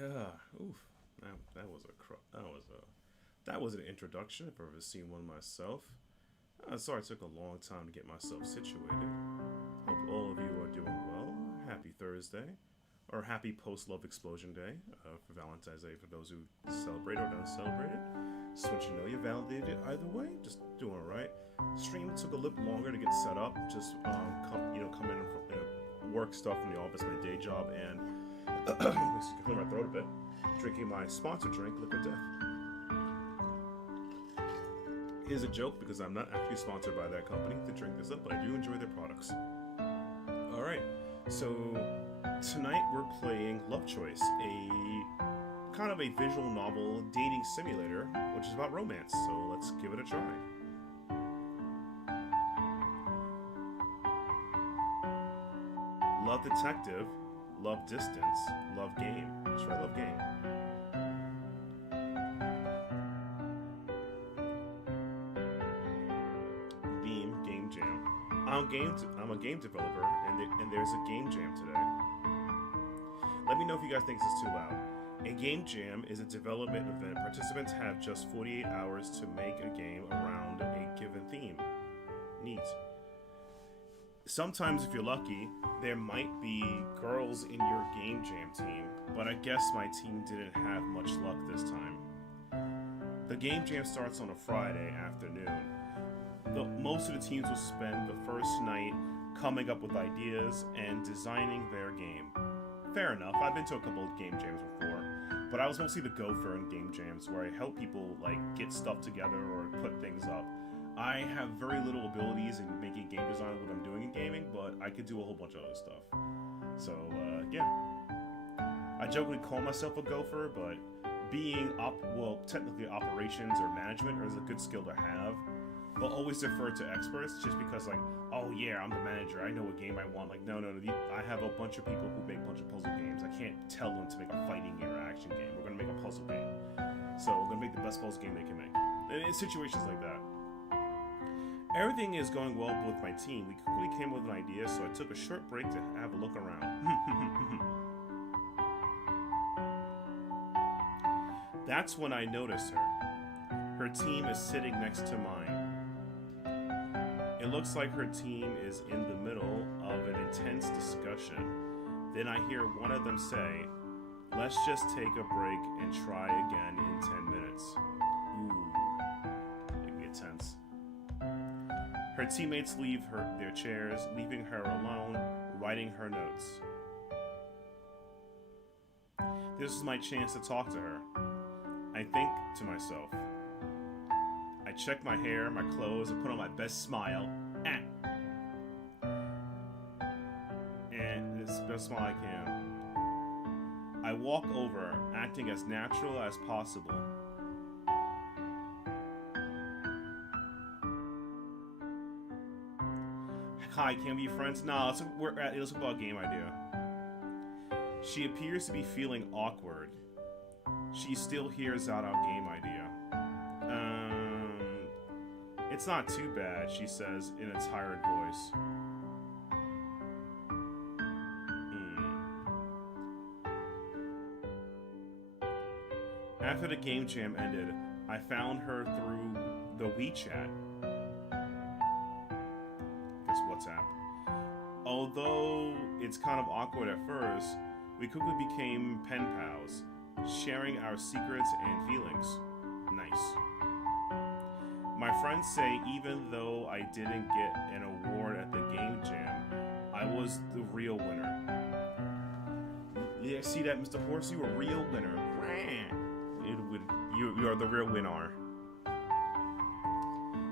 Oof. That was an introduction if I've ever seen one myself. Sorry it took a long time to get myself situated. Hope all of you are doing well. Happy Thursday. Or happy post-love explosion day for Valentine's Day for those who celebrate or don't celebrate it. Just want you to know you're validated either way. Just doing alright. Stream took a little longer to get set up. Just come in from work stuff from the office, my day job, and clear my throat a bit. Drinking my sponsored drink, Liquid Death. Here's a joke because I'm not actually sponsored by that company to drink this up, but I do enjoy their products. Alright, so tonight we're playing Love Choice, a kind of a visual novel dating simulator, which is about romance, so let's give it a try. Love detective, love distance, love game. That's right, love game. Beam Game Jam. I'm a game developer, and there's a game jam today. Let me know if you guys think this is too loud. A game jam is a development event. Participants have just 48 hours to make a game around a given theme. Neat. Sometimes, if you're lucky, there might be girls in your game jam team, but I guess my team didn't have much luck this time. The game jam starts on a Friday afternoon. Most of the teams will spend the first night coming up with ideas and designing their game. Fair enough, I've been to a couple of game jams before, but I was mostly the gopher in game jams where I help people get stuff together or put things up. I have very little abilities in making game design what I'm doing in gaming, but I could do a whole bunch of other stuff. So, yeah. I jokingly call myself a gopher, but being technically operations or management is a good skill to have, but always defer to experts just because, oh yeah, I'm the manager, I know what game I want. No, I have a bunch of people who make a bunch of puzzle games. I can't tell them to make a fighting game or action game. We're going to make a puzzle game. So we're going to make the best puzzle game they can make. And in situations like that. Everything is going well with my team. We quickly came up with an idea, so I took a short break to have a look around. That's when I noticed her. Her team is sitting next to mine. It looks like her team is in the middle of an intense discussion. Then I hear one of them say, "Let's just take a break and try again in 10 minutes. Ooh, it gets tense. Her teammates leave their chairs, leaving her alone, writing her notes. This is my chance to talk to her. I think to myself. I check my hair, my clothes, and put on my best smile. And it's the best smile I can. I walk over, acting as natural as possible. Hi, can we be friends? Nah, let's talk about a game idea. She appears to be feeling awkward. She still hears out our game idea. It's not too bad, she says in a tired voice. After the game jam ended, I found her through the WeChat. WhatsApp. Although it's kind of awkward at first, we quickly became pen pals, sharing our secrets and feelings. Nice. My friends say even though I didn't get an award at the game jam, I was the real winner. Yeah, see that, Mr. Horse? You a real winner. You are the real winner.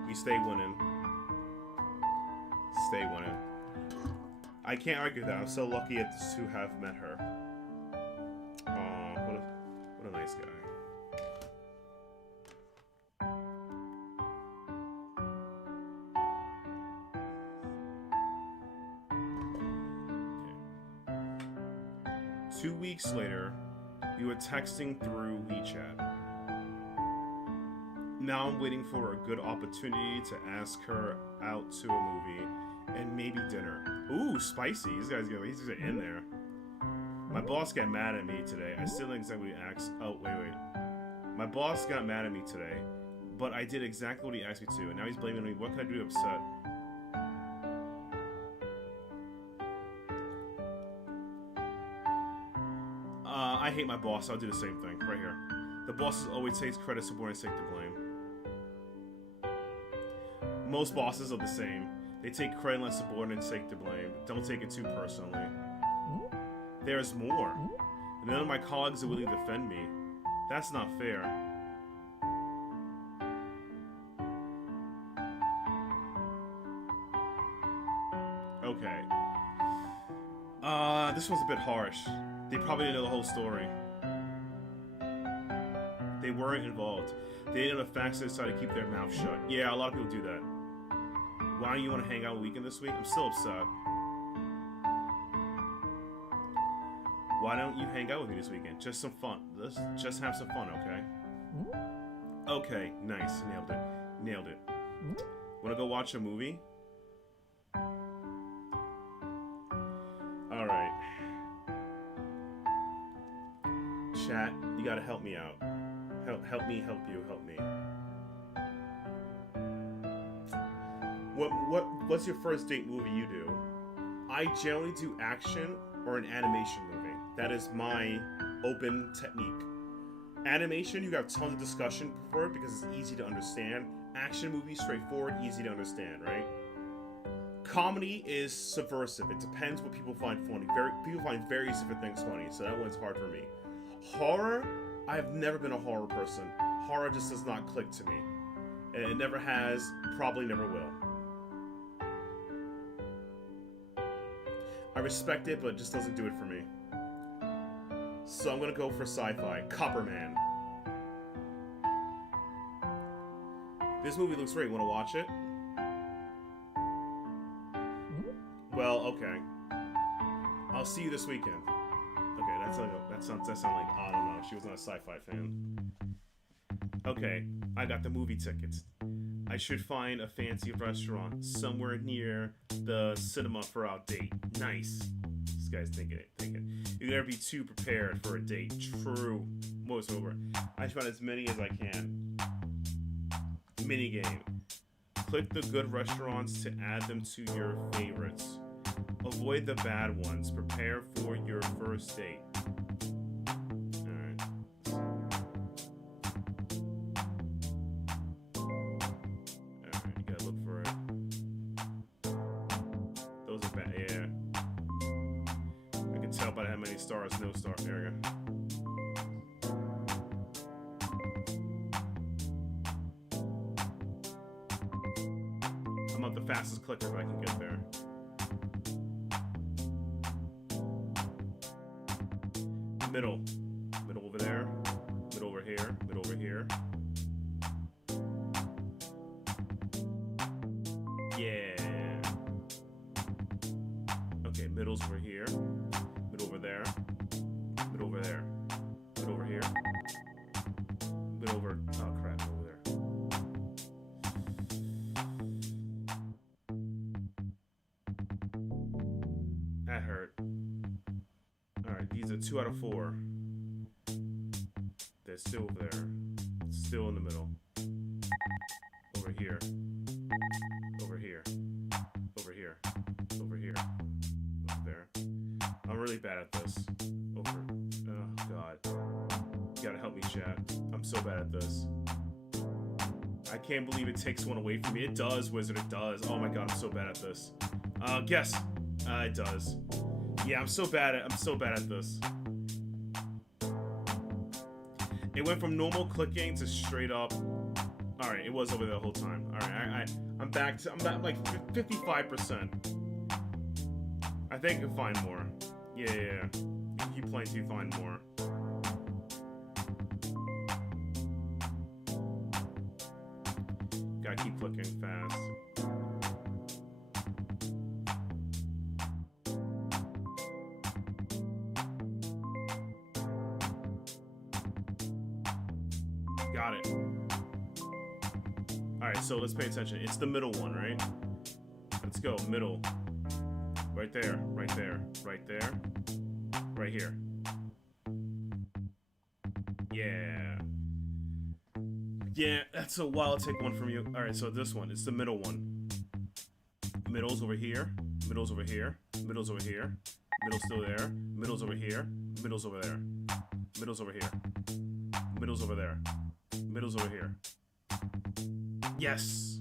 We stay winning. Stay winning. I can't argue that. I'm so lucky to have met her. What a nice guy. Okay. 2 weeks later, we were texting through WeChat. Now I'm waiting for a good opportunity to ask her out to a movie and maybe dinner. Ooh, spicy. These guys are in there. My boss got mad at me today. I still didn't exactly ask. Oh, wait. My boss got mad at me today, but I did exactly what he asked me to, and now he's blaming me. What can I do to upset? I hate my boss. I'll do the same thing right here. The boss always takes credit, subordinates take the blame. Most bosses are the same. They take credit, let subordinates take the blame. Don't take it too personally. There's more. None of my colleagues are willing to defend me. That's not fair. Okay. This one's a bit harsh. They probably didn't know the whole story. They weren't involved. They didn't know the facts, they decided to keep their mouth shut. Yeah, a lot of people do that. Why don't you want to hang out a weekend this week? I'm still upset. Why don't you hang out with me this weekend? Just some fun. Let's just have some fun, okay? Okay, nice. Nailed it. Wanna go watch a movie? Alright. Chat, you gotta help me out. Help me. What's your first date movie you do? I generally do action or an animation movie. That is my open technique. Animation, you have tons of discussion for it because it's easy to understand. Action movies, straightforward, easy to understand, right? Comedy is subversive. It depends what people find funny. People find various different things funny, so that one's hard for me. Horror, I have never been a horror person. Horror just does not click to me. And it never has, probably never will. I respect it, but it just doesn't do it for me. So I'm gonna go for sci-fi. Copperman. This movie looks great. Wanna watch it? Well, okay. I'll see you this weekend. Okay, that sounds like, I don't know. She was not a sci-fi fan. Okay, I got the movie tickets. I should find a fancy restaurant somewhere near the cinema for our date. Nice. This guy's thinking it. You never be too prepared for a date. True. Most over. I should find as many as I can. Minigame. Click the good restaurants to add them to your favorites. Avoid the bad ones. Prepare for your first date. Stars, no star. There we go. I'm not the fastest clicker, but I can get there. Middle over there. Middle over here. Middle over here. Yeah. Okay, middle's over here. Over there, mid over there, mid over here, mid over. Oh crap! Over there. That hurt. All right, these are 2 out of 4. They're still over there, still in the middle. Over here, over here, over here, over here, over there. I'm really bad at this. Over. Oh, God. You gotta help me, chat. I'm so bad at this. I can't believe it takes one away from me. It does, Wizard. It does. Oh, my God. I'm so bad at this. Guess. It does. Yeah, I'm so bad at this. It went from normal clicking to straight up. All right. It was over there the whole time. All right. I'm back like 55%. I think I can find more. Yeah. You keep playing till you find more. Gotta keep clicking fast. Got it. Alright, so let's pay attention. It's the middle one, right? Let's go. Middle. Right there, right there, right there, right here. Yeah, that's a wild take one from you. Alright, so this one, it's the middle one. Middle's over here, middle's over here, middle's over here, middle's still there, middle's over here, middle's over there, middle's over here, middle's over there, middle's over here. Yes!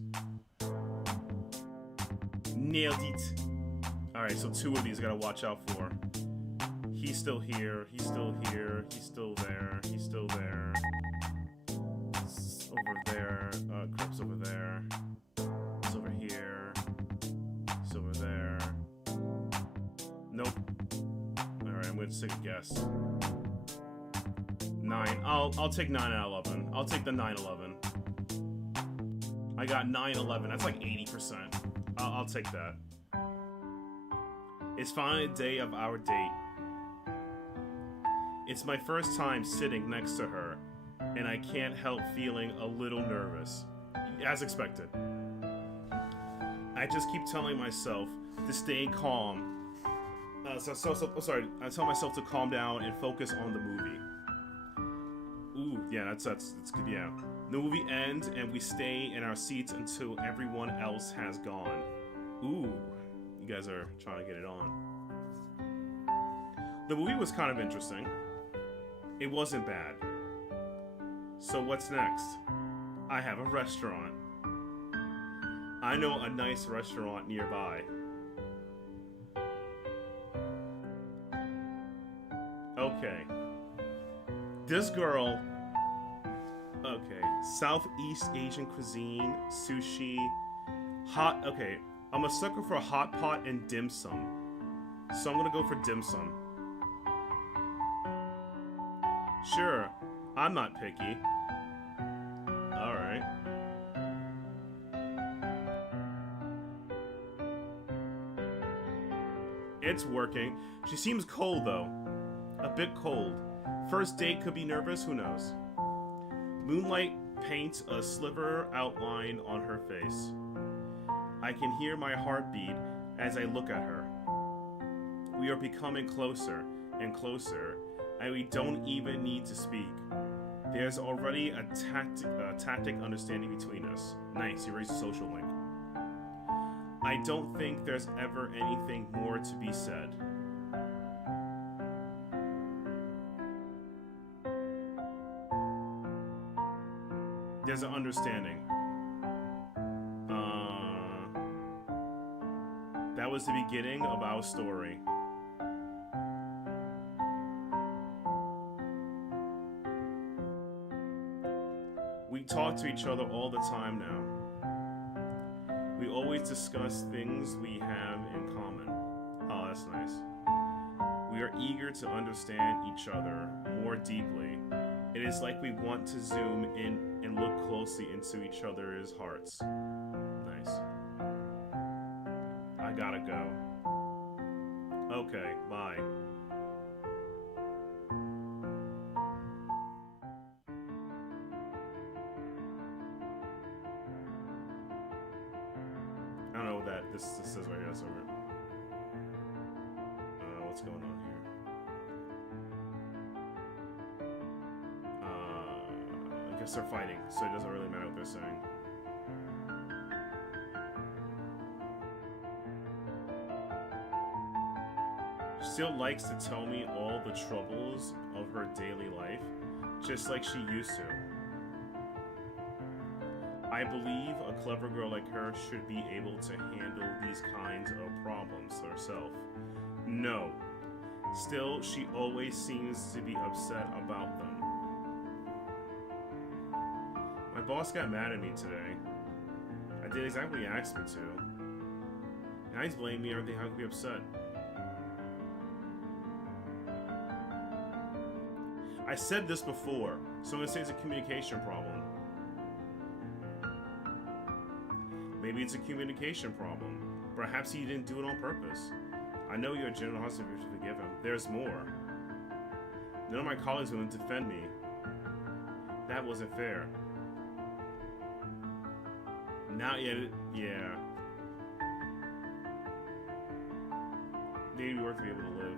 Nailed it. Alright, so two of these I gotta watch out for. He's still here, he's still here, he's still there, he's still there. It's over there, Crip's over there. It's over here. It's over there. Nope. Alright, I'm gonna take a guess. 9. I'll take 9 out of 11. I'll take the 9/11. I got 9/11. That's like 80%. I'll take that. It's finally the day of our date. It's my first time sitting next to her, and I can't help feeling a little nervous. As expected. I just keep telling myself to stay calm. Sorry. I tell myself to calm down and focus on the movie. Ooh, yeah, that's good, yeah. The movie ends, and we stay in our seats until everyone else has gone. Ooh, you guys are trying to get it on. The movie was kind of interesting. It wasn't bad. So what's next? I have a restaurant. I know a nice restaurant nearby. Okay. This girl... Okay. Southeast Asian cuisine, sushi, hot... Okay. I'm a sucker for hot pot and dim sum. So I'm gonna go for dim sum. Sure, I'm not picky. Alright. It's working. She seems cold, though. A bit cold. First date could be nervous, who knows? Moonlight paints a sliver outline on her face. I can hear my heartbeat as I look at her. We are becoming closer and closer, and we don't even need to speak. There's already a tactic understanding between us. Nice, you raised a social link. I don't think there's ever anything more to be said. There's an understanding. That was the beginning of our story. We talk to each other all the time now. We always discuss things we have in common. Oh, that's nice. We are eager to understand each other more deeply. It is like we want to zoom in and look closely into each other's hearts. Nice. I gotta go. Okay, bye. I don't know what that this says right here. So what's going on here? I guess they're fighting, so it doesn't really matter what they're saying. She still likes to tell me all the troubles of her daily life, just like she used to. I believe a clever girl like her should be able to handle these kinds of problems herself. No. Still, she always seems to be upset about them. My boss got mad at me today. I did exactly what he asked me to. Now he's blaming me for everything. How could I be upset? I said this before, so I'm gonna say it's a communication problem. Maybe it's a communication problem. Perhaps he didn't do it on purpose. I know you're a general hospital to forgive him. There's more. None of my colleagues will defend me. That wasn't fair. Not yet. Yeah. Maybe we work to be able to live.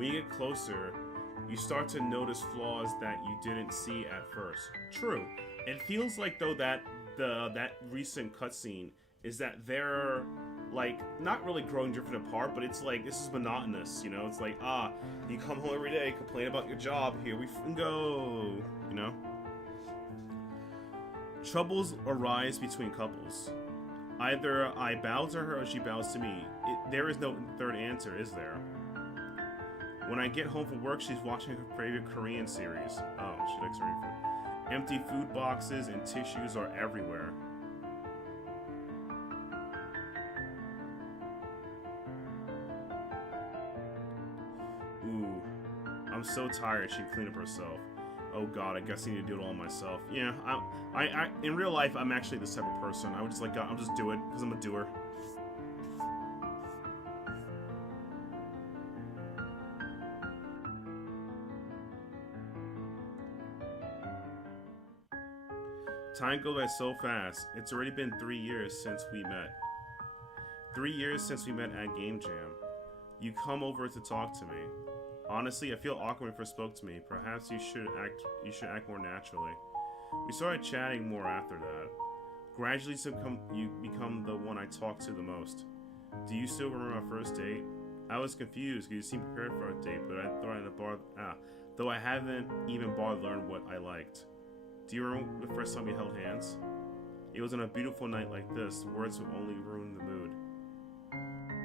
When you get closer, you start to notice flaws that you didn't see at first. True. It feels like though that that recent cutscene is that they're like not really growing drifting apart, but it's like this is monotonous, you know? It's like, you come home every day, complain about your job, here we go, you know? Troubles arise between couples. Either I bow to her or she bows to me. There is no third answer, is there? When I get home from work, she's watching her favorite Korean series. Oh, she likes Korean food. Empty food boxes and tissues are everywhere. Ooh, I'm so tired she'd clean up herself. Oh god, I guess I need to do it all myself. Yeah, I in real life, I'm actually this type of person. I would just like, I'll just do it, because I'm a doer. Time goes by so fast. It's already been 3 years since we met. 3 years since we met at Game Jam. You come over to talk to me. Honestly, I feel awkward when you first spoke to me. Perhaps you should act more naturally. We started chatting more after that. Gradually, you become the one I talk to the most. Do you still remember our first date? I was confused because you seemed prepared for our date, but I thought though I haven't even bothered to learn what I liked. Do you remember the first time we held hands? It was on a beautiful night like this. Words would only ruin the mood.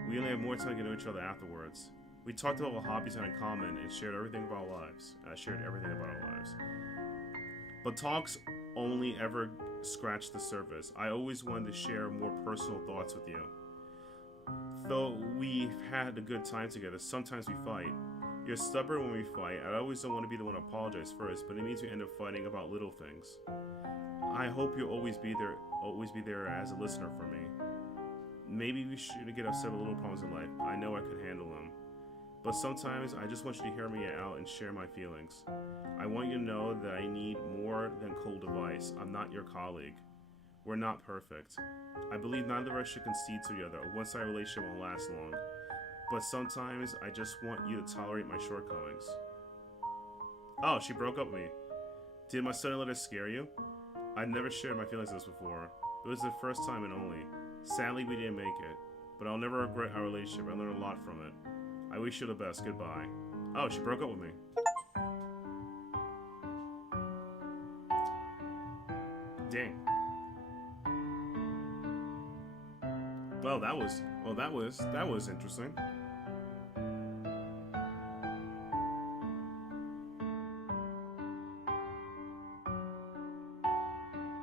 We only had more time to get to know each other afterwards. We talked about what hobbies had in common and shared everything about our lives. I shared everything about our lives. But talks only ever scratched the surface. I always wanted to share more personal thoughts with you. Though we've had a good time together, sometimes we fight. You're stubborn when we fight. I always don't want to be the one to apologize first, but it means we end up fighting about little things. I hope you'll always be there as a listener for me. Maybe we shouldn't get upset at little problems in life. I know I could handle them. But sometimes I just want you to hear me out and share my feelings. I want you to know that I need more than cold advice. I'm not your colleague. We're not perfect. I believe neither of us should concede to the other. A one-sided relationship won't last long. But sometimes I just want you to tolerate my shortcomings. Oh, she broke up with me. Did my sudden letter scare you? I've never shared my feelings like this before. It was the first time and only. Sadly, we didn't make it. But I'll never regret our relationship. I learned a lot from it. I wish you the best. Goodbye. Oh, she broke up with me. Dang. Well, that was interesting.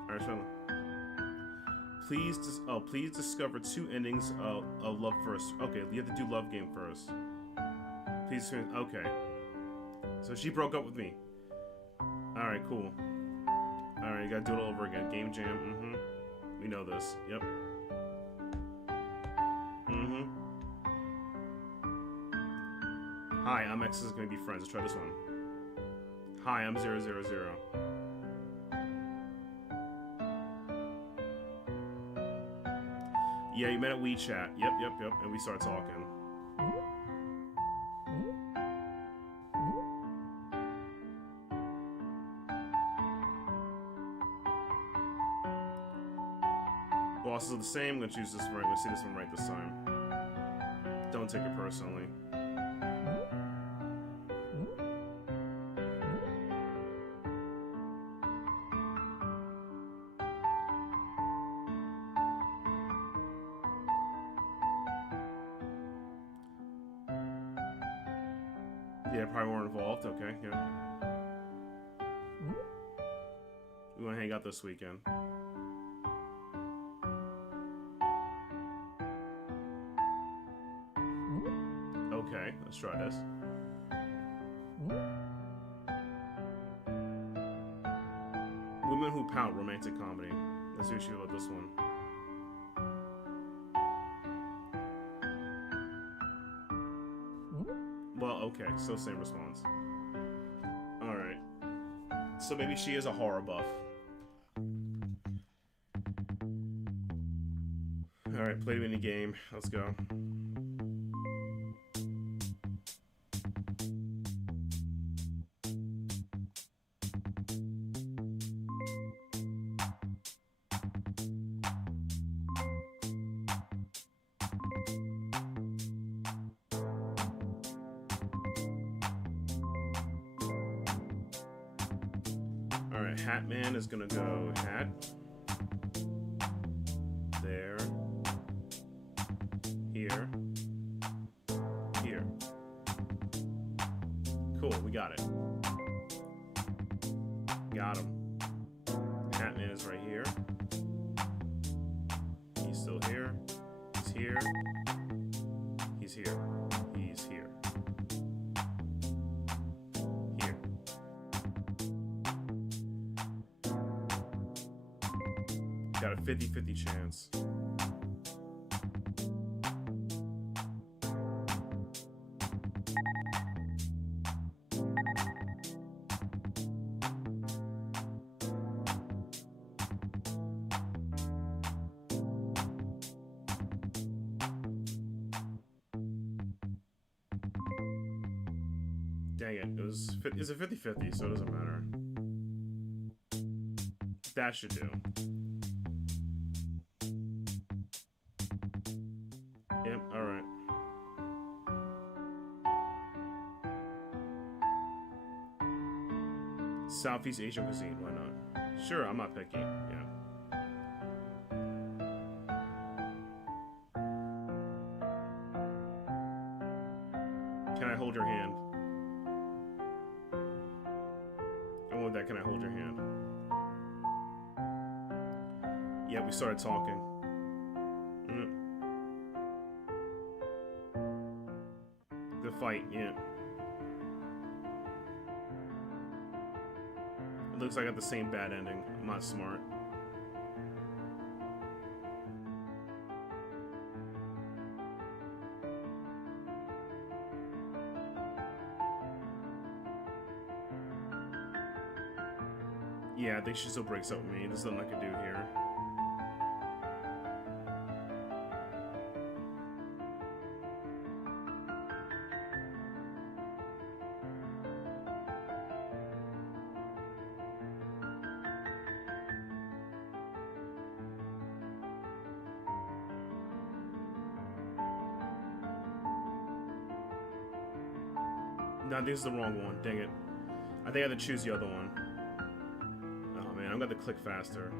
Alright, so please discover 2 endings of love first. Okay, you have to do love game first. Please, okay. So she broke up with me. Alright, cool. Alright, you gotta do it all over again. Game Jam, We know this. Yep. Hi, I'm X is gonna be friends. Let's try this one. Hi, I'm 000. Yeah, you met at WeChat. Yep. And we started talking. Bosses are the same. I'm gonna choose this one right. Let's see this one right this time. Don't take it personally. Yeah, probably more involved. Okay, yeah. We want to hang out this weekend. Okay, let's try this. Women Who Pout, romantic comedy. Let's see what she feel about this one. Well, okay, so same response. Alright. So maybe she is a horror buff. Alright, play the mini game. Let's go. Hatman is gonna go hat. There. Here. Here. Cool, we got it. Got him. Hatman is right here. He's still here. He's here. He's here. He's here. Here. Got a 50-50 chance. Dang it, it's a 50-50, so it doesn't matter. That should do. Yep, alright. Southeast Asian cuisine, why not? Sure, I'm not picky, yeah. Can I hold your hand? I want that, can I hold your hand? Yeah, we started talking. The fight, yeah. It looks like I got the same bad ending. I'm not smart. Yeah, I think she still breaks up with me. There's nothing I can do here. No, this is the wrong one. Dang it. I think I had to choose the other one. Oh man, I'm gonna have to click faster.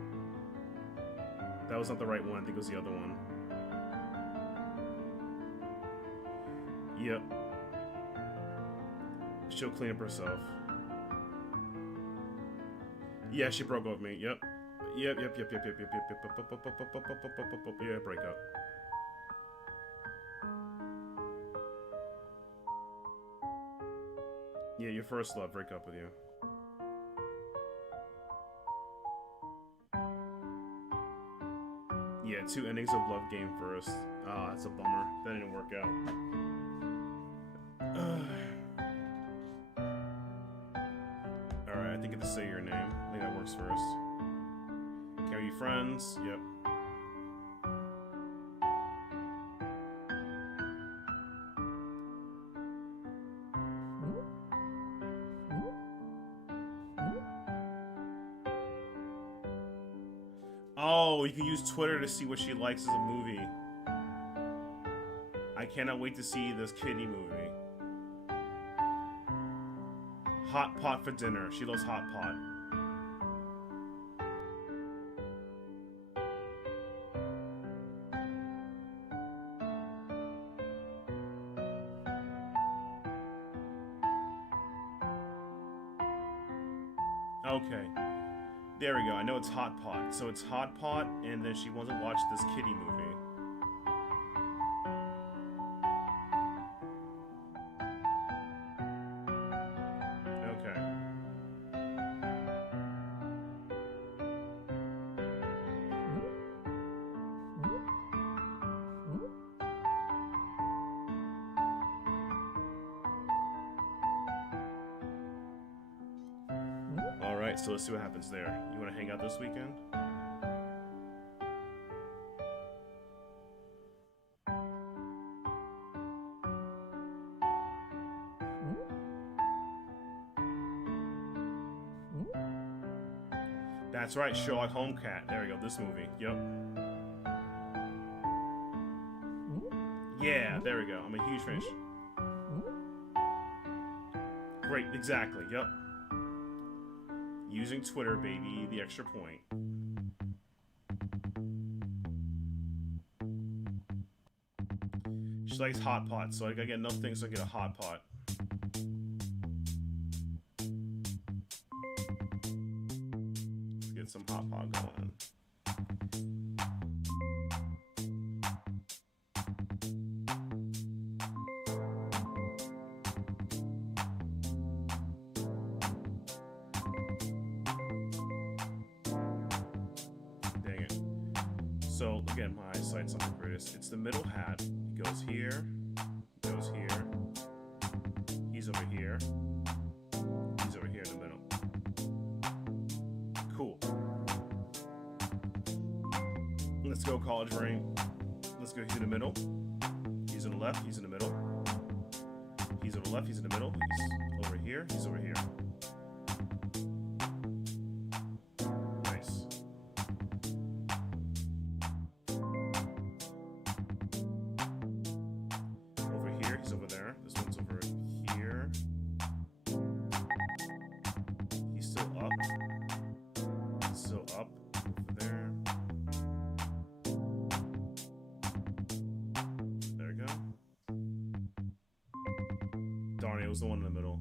That was not the right one. I think it was the other one. Yep. She'll clean up herself. Yeah, she broke up with me. Yep. Yep. Yeah, break up. Yeah, your first love, break up with you. Yeah, 2 endings of love game first. Ah, that's a bummer. That didn't work out. Alright, I think I get to say your name. I think that works first. Can we be friends? Yep. Oh, you can use Twitter to see what she likes as a movie. I cannot wait to see this kitty movie. Hot pot for dinner. She loves hot pot. Okay. There we go. I know it's hot pot. So it's hot pot, and then she wants to watch this kitty movie. Alright, so let's see what happens there. You want to hang out this weekend? That's right, Sherlock Holmes cat. There we go, this movie. Yep. Yeah, there we go. I'm a huge fan. Great, exactly. Yep. Using Twitter, baby, the extra point. She likes hot pot, so I gotta get enough things so I get a hot pot. Let's get some hot pot going. So again, my eyesight's not the greatest. It's the middle hat. He goes here, goes here. He's over here. He's over here in the middle. Cool. Let's go, college ring. Let's go. He's in the middle. He's in the left. He's in the middle. He's on the left. He's in the middle. He's over here. He's over here. Darn it, was the one in the middle.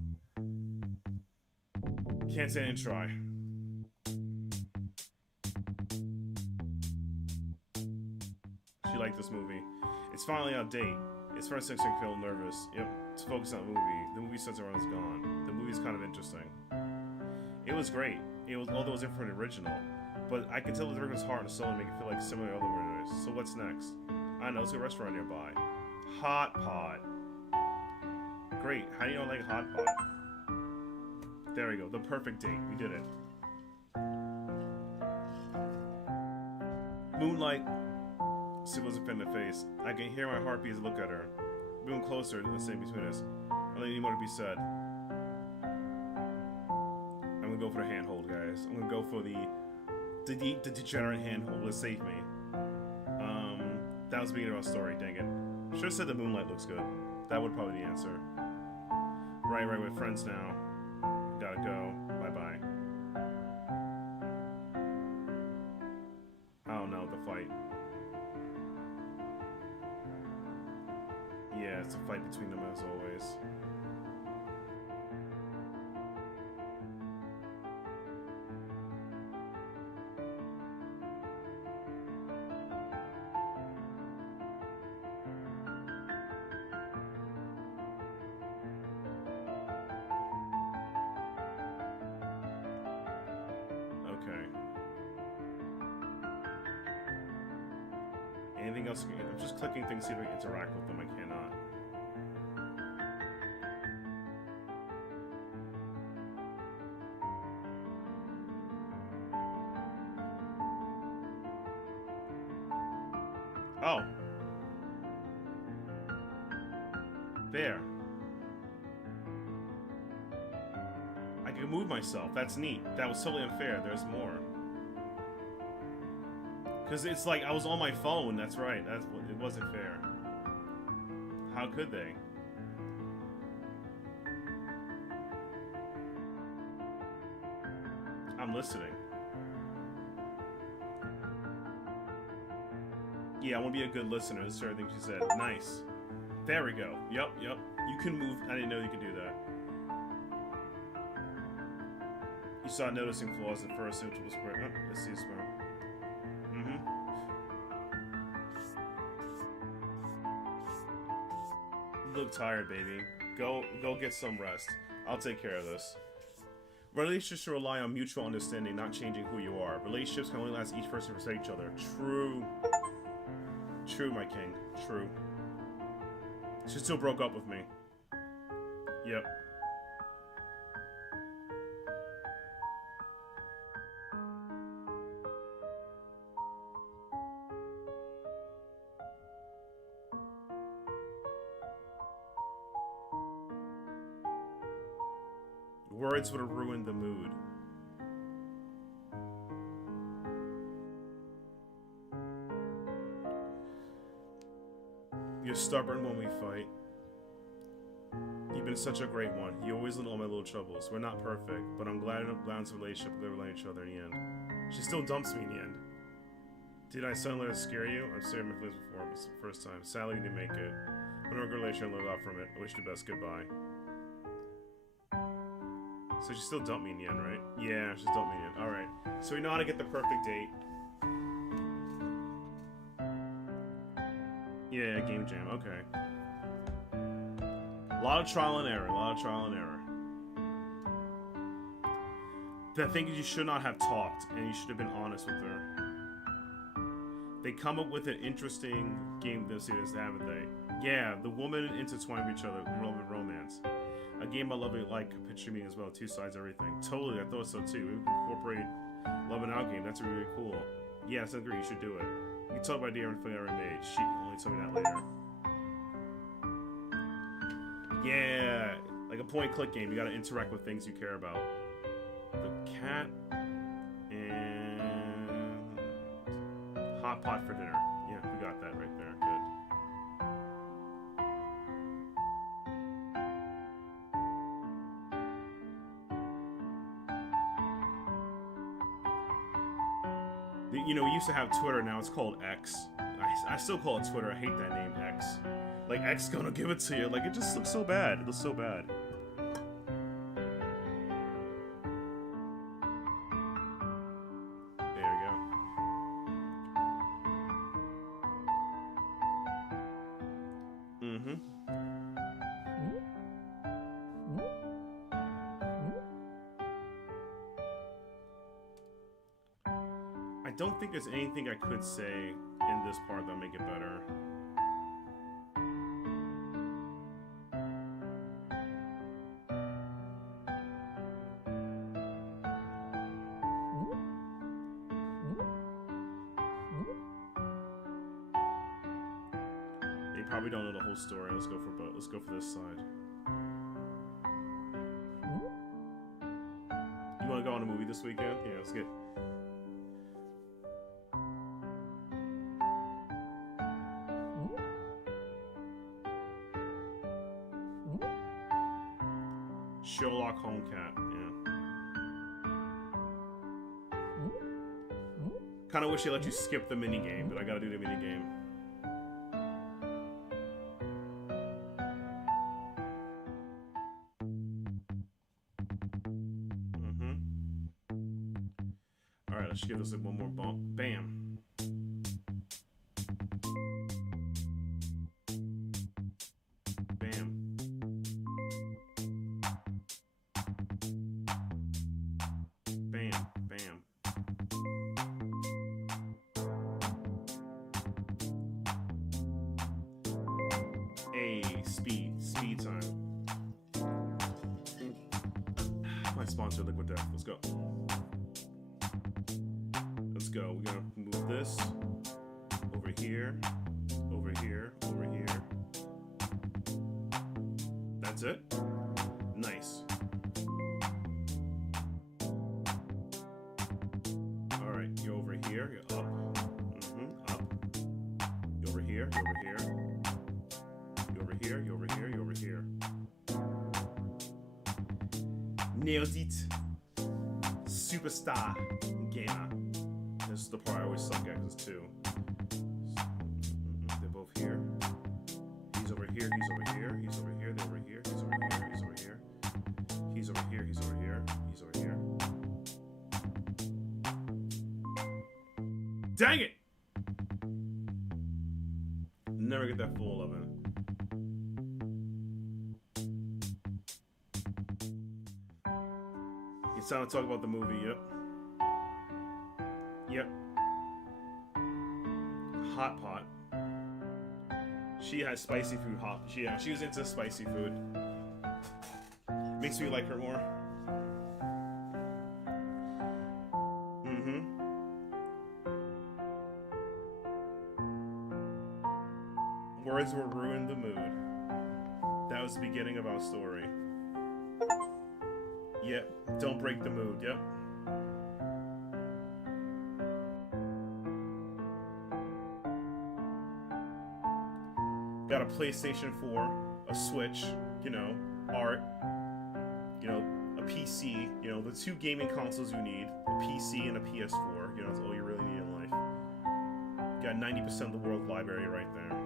Can't say I didn't try. She liked this movie. It's finally out date. It's first thing I feel nervous. Yep, to focus on the movie. The movie since everyone's gone. The movie's kind of interesting. It was great. It was, although it was different from the original. But I could tell the original's heart and soul and make it feel like similar to other movies. So what's next? I don't know, let's go to a restaurant nearby. Hot pot. Great. How do you not like hot pot? There we go. The perfect date. We did it. Moonlight. Sybil's a in the face. I can hear my heartbeat as I look at her. Moving closer to the same between us. I don't need more to be said. I'm gonna go for the handhold, guys. I'm gonna go for the degenerate handhold. Let's save me. That was the beginning of our story. Dang it. Should have said the moonlight looks good. That would probably be the answer. Right, we're friends now. Gotta go. Bye-bye. Oh no, the fight. Yeah, it's a fight between them as always. Okay. Anything else? I'm just clicking things to see if I can interact with them. I cannot. Oh. There. I can move myself. That's neat. That was totally unfair. There's more. Because it's like I was on my phone. That's right. That's what. It wasn't fair. How could they? I'm listening. Yeah, I want to be a good listener. This is everything she said. Nice. There we go. Yep. You can move. I didn't know you could do that. You saw noticing flaws at first, which was great. Oh, let's see. You look tired, baby. Go get some rest. I'll take care of this. Relationships should rely on mutual understanding, not changing who you are. Relationships can only last each person forsake each other. True. True, my king. True. She still broke up with me. Yep. Words would have ruined the mood. You're stubborn when we fight. You've been such a great one. You always little all my little troubles. We're not perfect, but I'm glad in a balanced relationship we like each other in the end. She still dumps me in the end. Did I suddenly let her scare you? I've stared my feelings before. It's the first time. Sadly, you didn't make it. But in a good relationship, I live out from it. I wish you the best. Goodbye. So she still dumped me in the end, right? Yeah, she's dumped me in the end. Alright. So we know how to get the perfect date. Yeah, game jam. Okay. A lot of trial and error. The thing is, you should not have talked, and you should have been honest with her. They come up with an interesting game this series, haven't they? Yeah, the woman intertwined with each other, love and romance. A game I love it like picture me as well, two sides, everything. Totally, I thought so too. We can incorporate love and out game. That's really cool. Yeah, I agree. You should do it. You can talk about the everything I ever made. She only told me that later. Yeah, like a point-click game. You gotta interact with things you care about. The cat and hot pot for dinner. Yeah, we got that right there. Good. You know, we used to have Twitter. Now it's called X. I still call it Twitter. I hate that name, X. Like, X gonna give it to you. Like, it just looks so bad. It looks so bad. There we go. I don't think there's anything I could say in this part that'll make it better. You probably don't know the whole story. Let's go for this side. You want to go on a movie this weekend? Yeah, let's get. Sherlock Holmes cat, yeah. Kind of wish they let you skip the mini game, but I gotta do the mini game. All right, let's give this one more bump. Bam. Speed time. My sponsor, Liquid Death. Let's go. Let's go. We're gonna move this over here, over here, over here. That's it. Nice. All right, you're over here. You're up. Up. You're over here. You're over here. You're over here, you're over here, you're over here. Nailed it. Superstar gamer. This is the part I always suck at because it's two. They're both here. He's over here, he's over here, he's over here, they're over here, he's over here, he's over here. He's over here, he's over here, he's over here. Dang it! Never get that full 11. It's time to talk about the movie, Yep. Hot pot. She has spicy food she was into spicy food. Makes me like her more. Words will ruin the mood. That was the beginning of our story. Yep, don't break the mood, yep. Got a PlayStation 4, a Switch, you know, art, a PC, the two gaming consoles you need, a PC and a PS4, that's all you really need in life. You got 90% of the world library right there.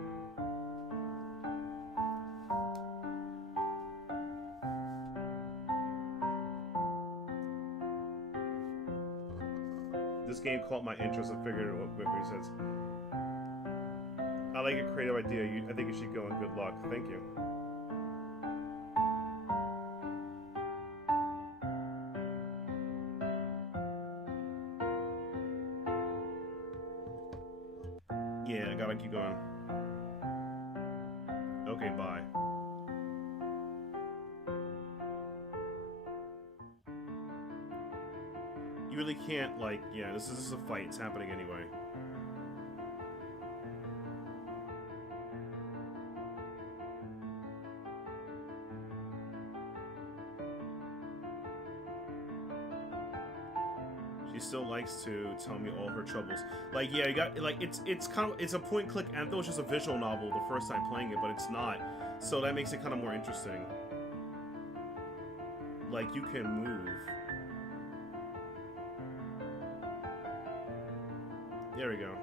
This game caught my interest. I figured it what he says. I like a creative idea. I think you should go and good luck. Thank you. Yeah, I gotta keep going. Okay, bye. You really can't, this is a fight. It's happening anyway. She still likes to tell me all her troubles. You got, it's a point-click anthem. It's just a visual novel the first time playing it, but it's not. So that makes it kind of more interesting. You can move. There we go.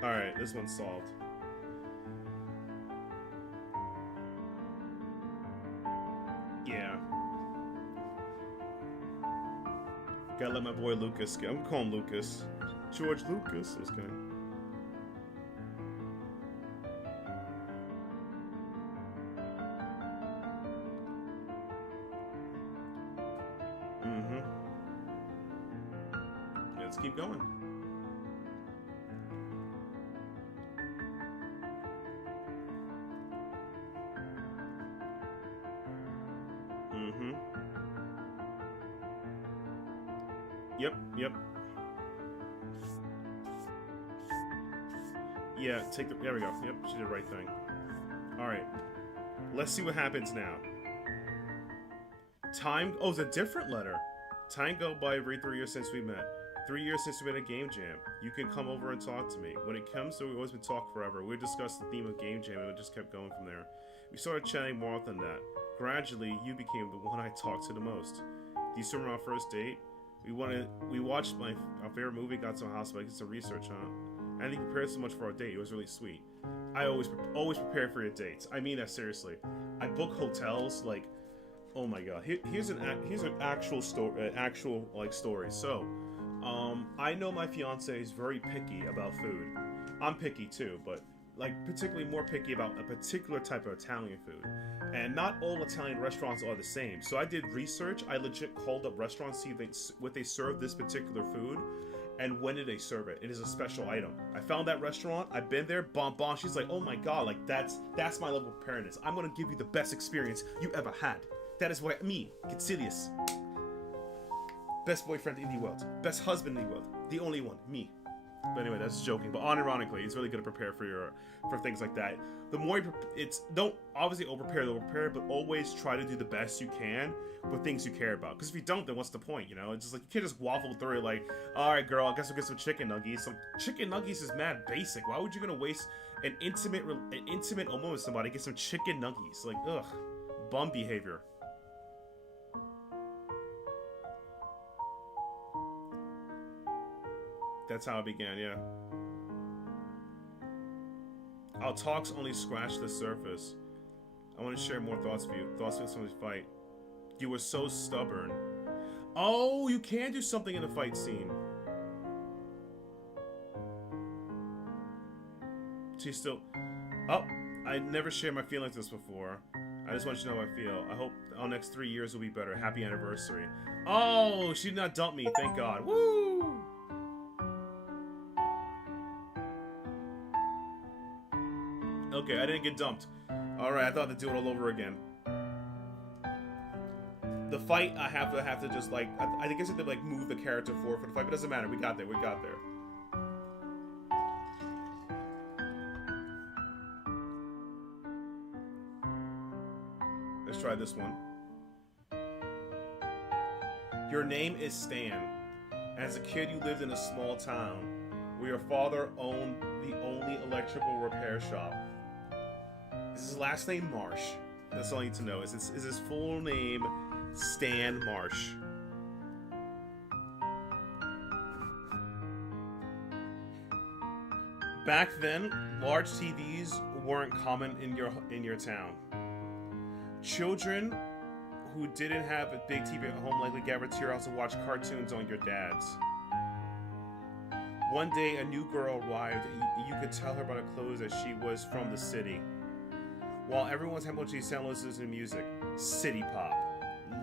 Alright, this one's solved. Yeah. Gotta let my boy Lucas go. I'm gonna call him Lucas. George Lucas. This guy. Let's keep going. Yep. Yeah, there we go. Yep, she did the right thing. Alright. Let's see what happens now. It's a different letter. Time go by every 3 years since we met. 3 years since we met at Game Jam. You can come over and talk to me. When it comes to, we've always been talking forever. We discussed the theme of Game Jam and it just kept going from there. We started chatting more often than that. Gradually, you became the one I talked to the most. Do you remember our first date? We watched our favorite movie, got to a house, did some research, huh? And he prepared so much for our date. It was really sweet. I always prepare for your dates. I mean that seriously. I book hotels oh my god. Here's an actual story. Story. So, I know my fiance is very picky about food. I'm picky too, but particularly more picky about a particular type of Italian food. And not all Italian restaurants are the same. So I did research. I legit called up restaurants to see what they serve this particular food and when did they serve it. It is a special item. I found that restaurant. I've been there. Bon. She's like, oh my god, that's my level of preparedness. I'm gonna give you the best experience you ever had. That is what me, GetSelious. Best boyfriend in the world. Best husband in the world. The only one. Me. But anyway, that's joking. But unironically, it's really good to prepare for things like that. The more don't obviously over-prepare, but always try to do the best you can with things you care about. Because if you don't, then what's the point, It's just you can't just waffle through it all right, girl, I guess we'll get some chicken nuggets. Some chicken nuggets is mad basic. Why would you gonna waste an intimate moment with somebody to get some chicken nuggets? Ugh. Bum behavior. That's how it began, yeah. Our talks only scratched the surface. I want to share more thoughts with you. Thoughts with somebody's fight. You were so stubborn. Oh, you can do something in the fight scene. She's still... Oh, I never shared my feelings like this before. I just want you to know how I feel. I hope our next 3 years will be better. Happy anniversary. Oh, she did not dump me, thank God. Woo! Okay, I didn't get dumped. Alright, I thought to do it all over again. The fight, I have to just I guess I have to move the character forward for the fight, but it doesn't matter. We got there. Let's try this one. Your name is Stan. As a kid, you lived in a small town where your father owned the only electrical repair shop. Is his last name Marsh? That's all I need to know. Is his full name Stan Marsh? Back then, large TVs weren't common in your town. Children who didn't have a big TV at home likely gathered to your house to watch cartoons on your dad's. One day, a new girl arrived, and you could tell her by her clothes that she was from the city. While everyone's having to listen to music, city pop.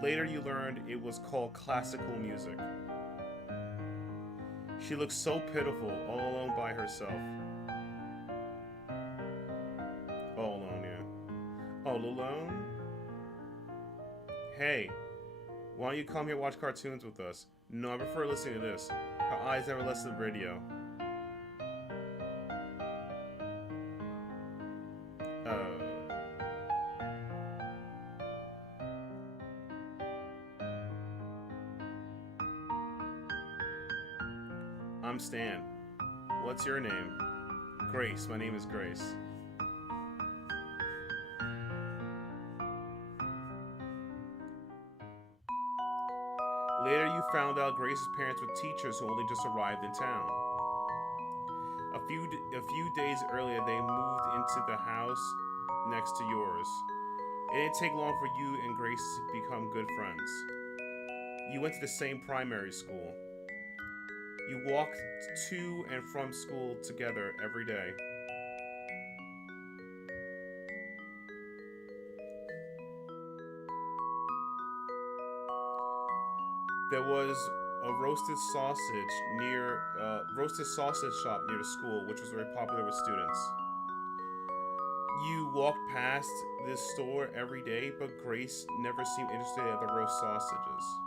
Later, you learned it was called classical music. She looked so pitiful, all alone by herself. All alone, yeah. All alone? Hey, why don't you come here and watch cartoons with us? No, I prefer listening to this. Her eyes never left the radio. I'm Stan. What's your name? Grace. My name is Grace. Later, you found out Grace's parents were teachers who only just arrived in town. A few days earlier, they moved into the house next to yours. It didn't take long for you and Grace to become good friends. You went to the same primary school. You walked to and from school together every day. There was a roasted sausage shop near the school, which was very popular with students. You walked past this store every day, but Grace never seemed interested in the roast sausages.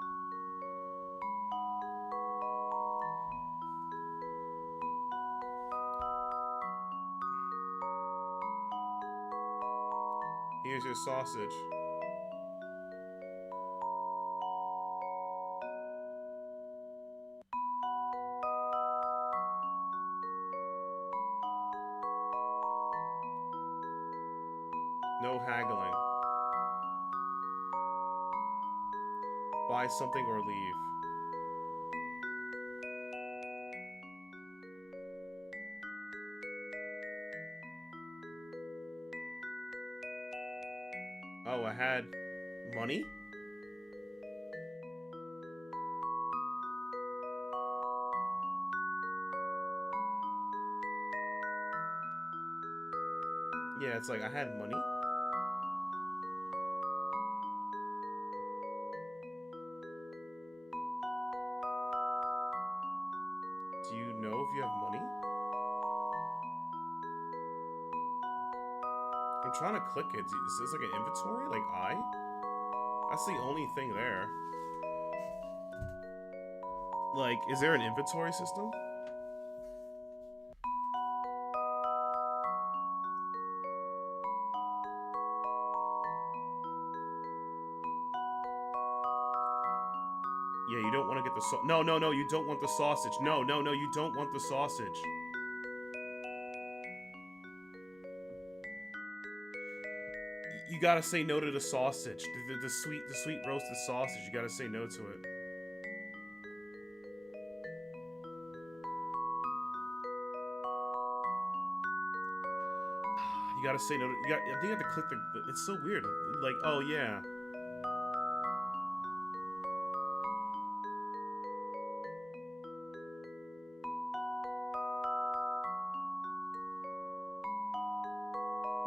Here's your sausage. No haggling. Buy something or leave. Oh, I had money? Yeah, it's like I had money. Do you know if you have money? I'm trying to click it. Is this like an inventory? Like That's the only thing there. Like, is there an inventory system? Yeah, you don't want to get the No, you don't want the sausage. No, you don't want the sausage. You gotta say no to the sausage. The sweet roasted sausage. You gotta say no to it. You gotta say no to, I think you have to click it's so weird. Like, oh yeah.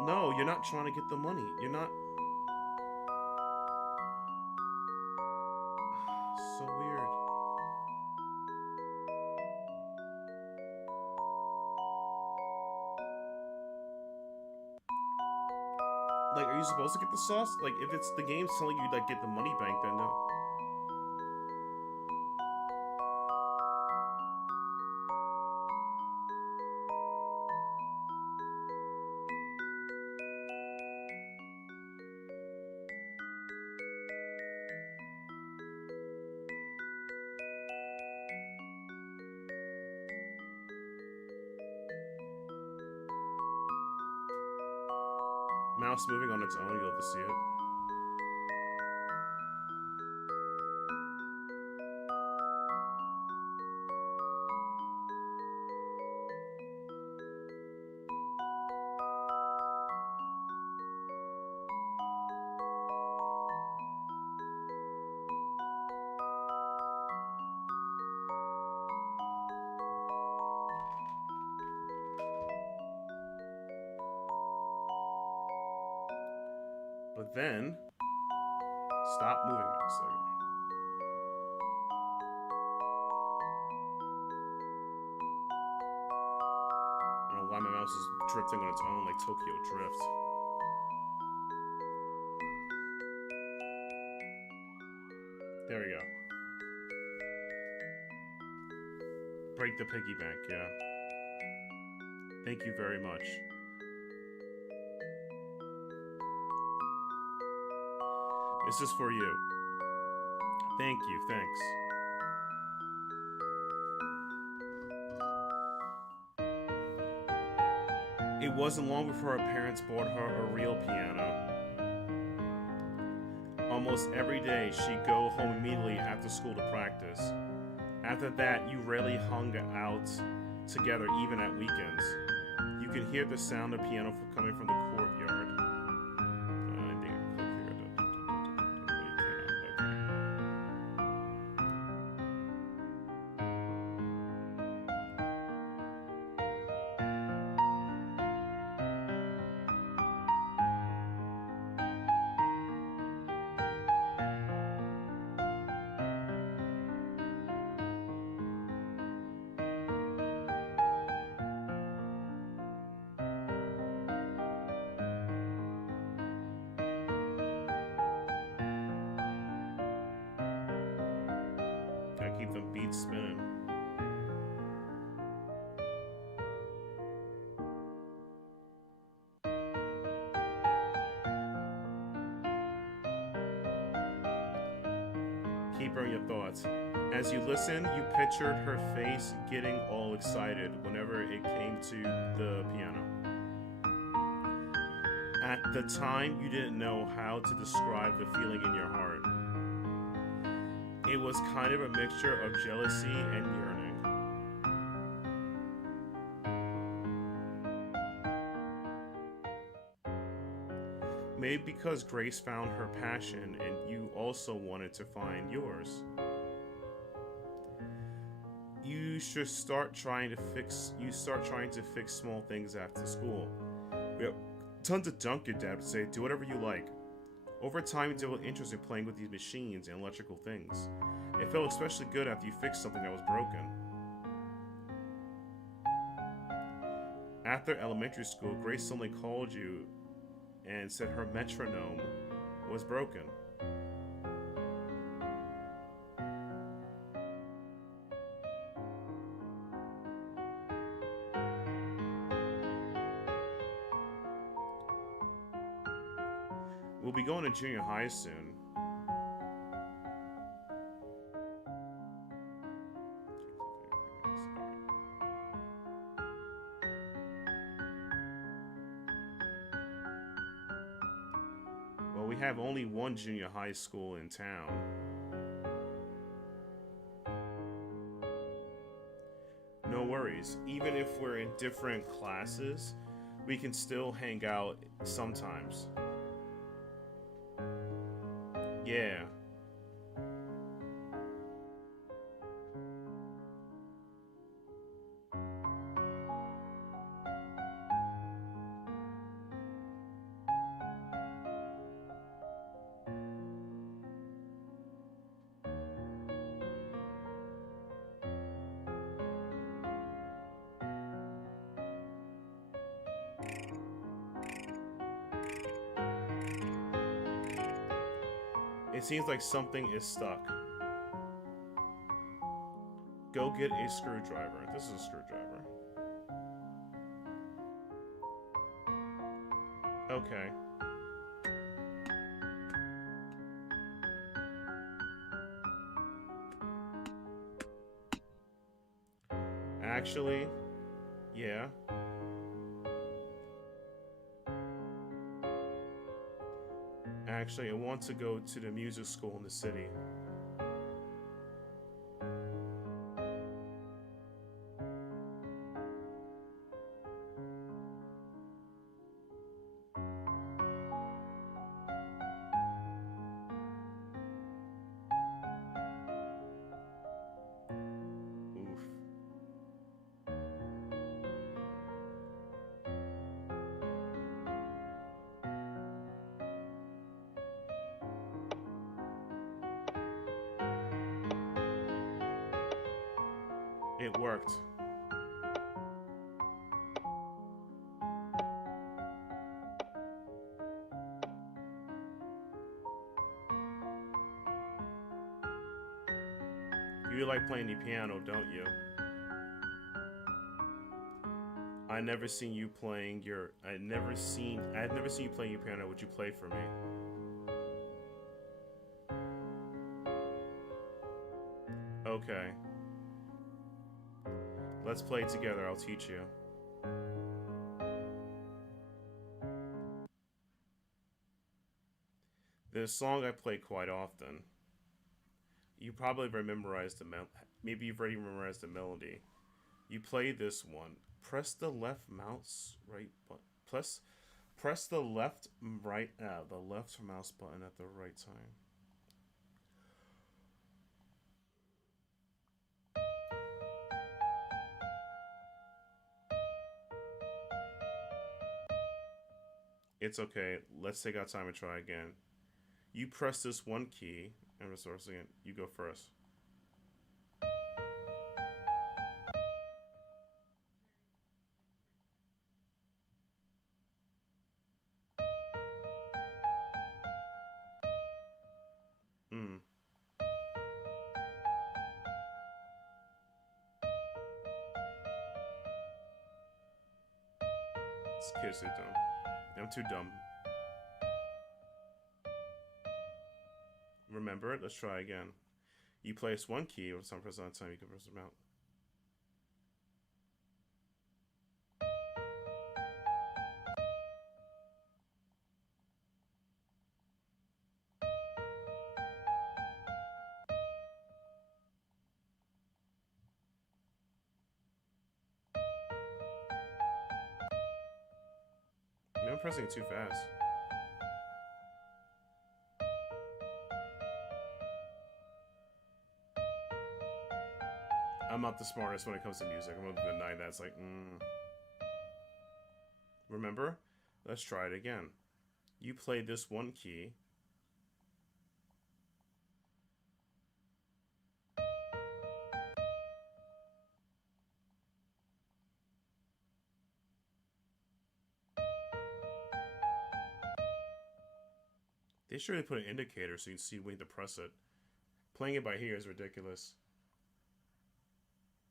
No, you're not trying to get the money. You're not. So weird. Like, are you supposed to get the sauce? Like, if it's the game's telling you like get the money bank, then no. Mouse moving on its own, you'll have to see it. But then, stop moving mouse. There you go. I don't know why my mouse is drifting on its own like Tokyo Drift. There we go. Break the piggy bank, yeah. Thank you very much. This is for you. Thank you, thanks. It wasn't long before her parents bought her a real piano. Almost every day, she'd go home immediately after school to practice. After that, you rarely hung out together even at weekends. You could hear the sound of piano coming from the courtyard. Gotta keep them beats spinning. Keep her in your thoughts. As you listen, you pictured her face getting all excited whenever it came to the piano. At the time, you didn't know how to describe the feeling in your heart. It was kind of a mixture of jealousy and yearning. Maybe because Grace found her passion and you also wanted to find yours. You should start trying to fix small things after school. We have tons of junk, your dad would say. Do whatever you like. Over time, you developed interest in playing with these machines and electrical things. It felt especially good after you fixed something that was broken. After elementary school, Grace suddenly called you and said her metronome was broken. We'll be going to junior high soon. Well, we have only one junior high school in town. No worries. Even if we're in different classes, we can still hang out sometimes. Yeah. It seems like something is stuck. Go get a screwdriver. This is a screwdriver. Okay. Actually, yeah. Actually, I want to go to the music school in the city. Oof. It worked. You like playing the piano, don't you? I never seen you playing your. I've never seen you playing your piano. Would you play for me? Okay. Let's play together. I'll teach you. There's a song I play quite often. You probably memorized maybe you've already memorized the melody. You play this one. Press the left mouse right button. Press the left mouse button at the right time. It's okay. Let's take our time and try again. You press this one key and resource again. You go first. Hmm. This kid's too dumb. I'm too dumb. Remember it? Let's try again. You place one key or some percent of the time you can press them out. Maybe I'm pressing it too fast. I'm not the smartest when it comes to music. I'm gonna deny that. It's like, Remember? Let's try it again. You play this one key. They should really put an indicator so you can see when to press it. Playing it by ear is ridiculous.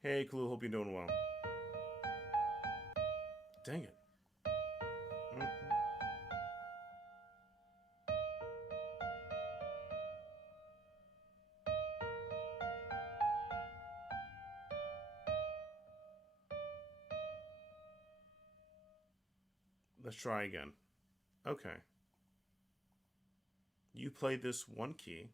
Hey, Clue, hope you're doing well. Dang it. Let's try again. Okay. You play this one key.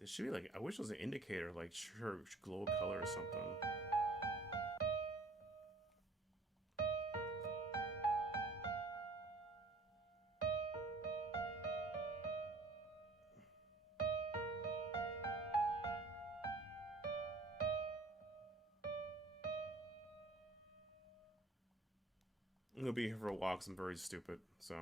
There should be like, I wish it was an indicator, like sure, glow color or something. I'm gonna be here for a while because I'm very stupid, so.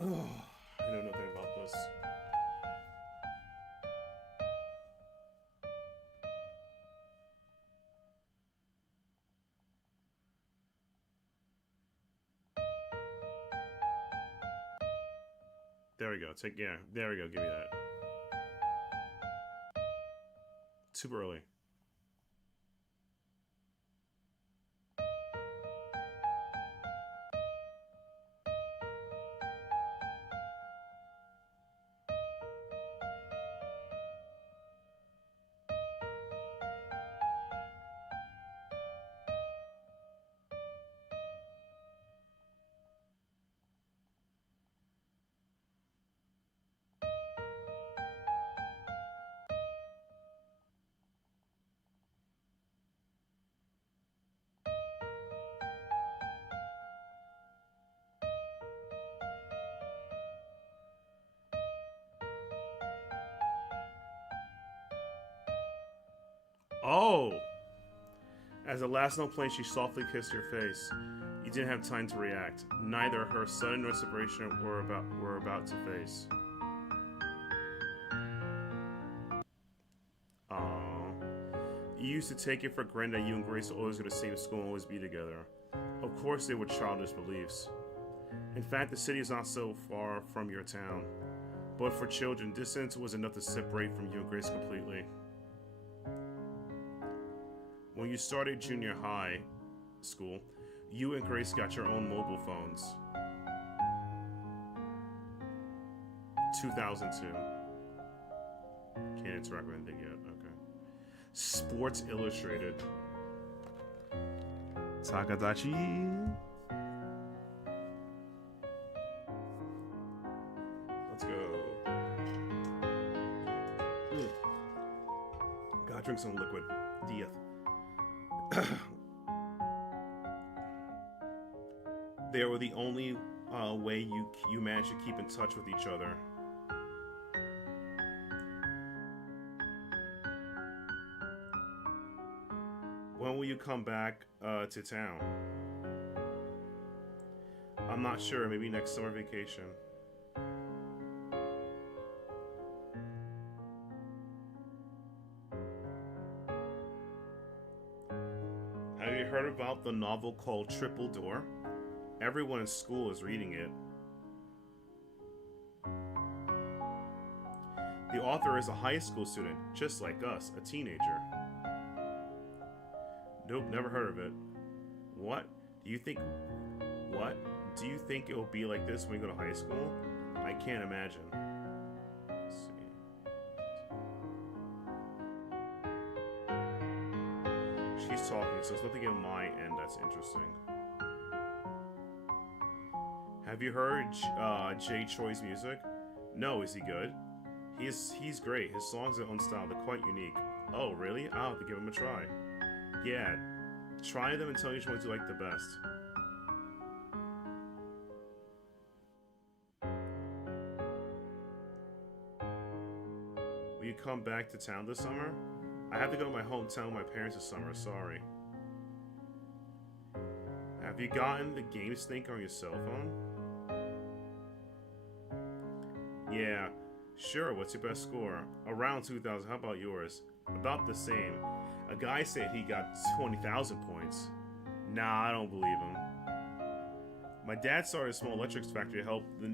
Oh, I know nothing about this. There we go. There we go. Give me that. Too early. Oh! As the last note played, she softly kissed your face. You didn't have time to react. Neither her sudden nor separation were about to face. Aww. You used to take it for granted that you and Grace would always go to the same school and always be together. Of course they were childish beliefs. In fact, the city is not so far from your town. But for children, distance was enough to separate from you and Grace completely. When you started junior high school, you and Grace got your own mobile phones. 2002. Can't interact with anything yet. Okay. Sports Illustrated. Takadachi. Let's go. Gotta drink some liquid. Dieth. They were the only way you managed to keep in touch with each other. When will you come back to town? I'm not sure. Maybe next summer vacation. Have you heard about the novel called Triple Door? Everyone in school is reading it. The author is a high school student, just like us, a teenager. Nope, never heard of it. What? Do you think it will be like this when we go to high school? I can't imagine. Let's see. She's talking, so there's nothing on my end that's interesting. Have you heard Jay Choi's music? No, is he good? He's great. His songs are unstyled. They're quite unique. Oh, really? I'll have to give him a try. Yeah, try them and tell me which ones you like the best. Will you come back to town this summer? I have to go to my hometown with my parents this summer. Sorry. Have you gotten the game sync on your cell phone? Yeah, sure. What's your best score? Around 2,000. How about yours? About the same. A guy said he got 20,000 points. Nah, I don't believe him. My dad started a small electrics factory to help the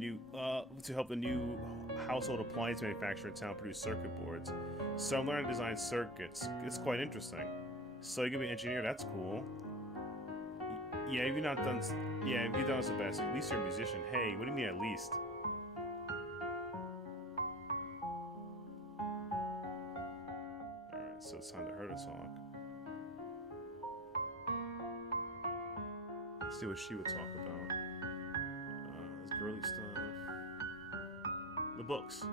new household appliance manufacturer in town produce circuit boards. So I'm learning to design circuits. It's quite interesting. So you're gonna be an engineer? That's cool. Yeah, if you've done so bad, at least you're a musician. Hey, what do you mean at least? So it's time to her to talk. Let's see what she would talk about. This girly stuff. The books.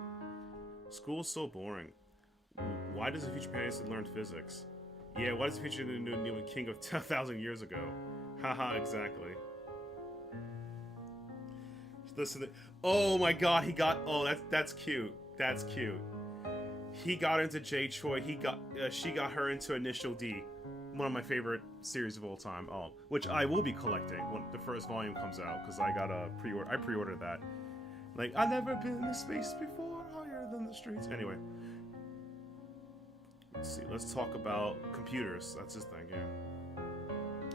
School's so boring. Why does the future parents learn physics? Yeah, why does the future new king of 10,000 years ago? Haha, exactly. Listen to, oh my god, he got, oh, that's cute. That's cute. He got into Jay Choi. She got her into Initial D, one of my favorite series of all time. Oh, which I will be collecting when the first volume comes out because I got a pre-order. I pre-ordered that. Like, I've never been in this space before, higher than the streets. Anyway, let's see. Let's talk about computers. That's his thing. Yeah.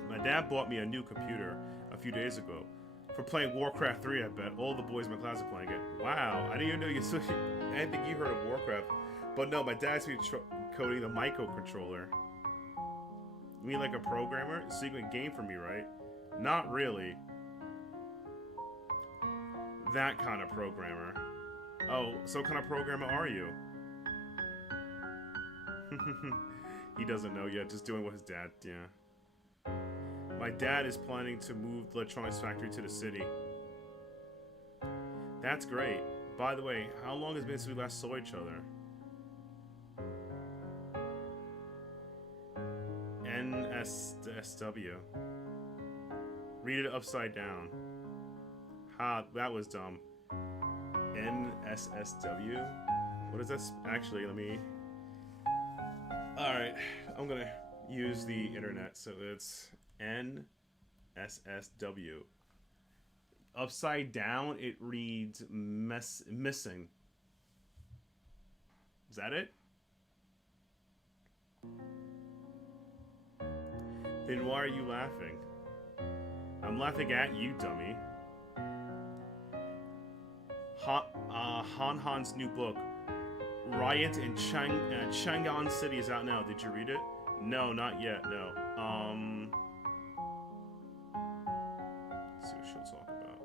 My dad bought me a new computer a few days ago. For playing Warcraft 3, I bet. All the boys in my class are playing it. Wow, I didn't even know you. I didn't think you heard of Warcraft. But no, my dad's been coding the microcontroller. You mean like a programmer? So you can game for me, right? Not really. That kind of programmer. Oh, so what kind of programmer are you? He doesn't know yet, just doing what his dad, yeah. My dad is planning to move the electronics factory to the city. That's great. By the way, how long has it been since we last saw each other? NSSW. Read it upside down. Ha, that was dumb. NSSW? What is this? Actually, let me... Alright, I'm gonna use the internet, so it's NSSW. Upside down, it reads missing. Is that it? Then why are you laughing? I'm laughing at you, dummy. Han Han's new book, Riot in Chang'an City, is out now. Did you read it? No, not yet, no. Let's see what she'll talk about.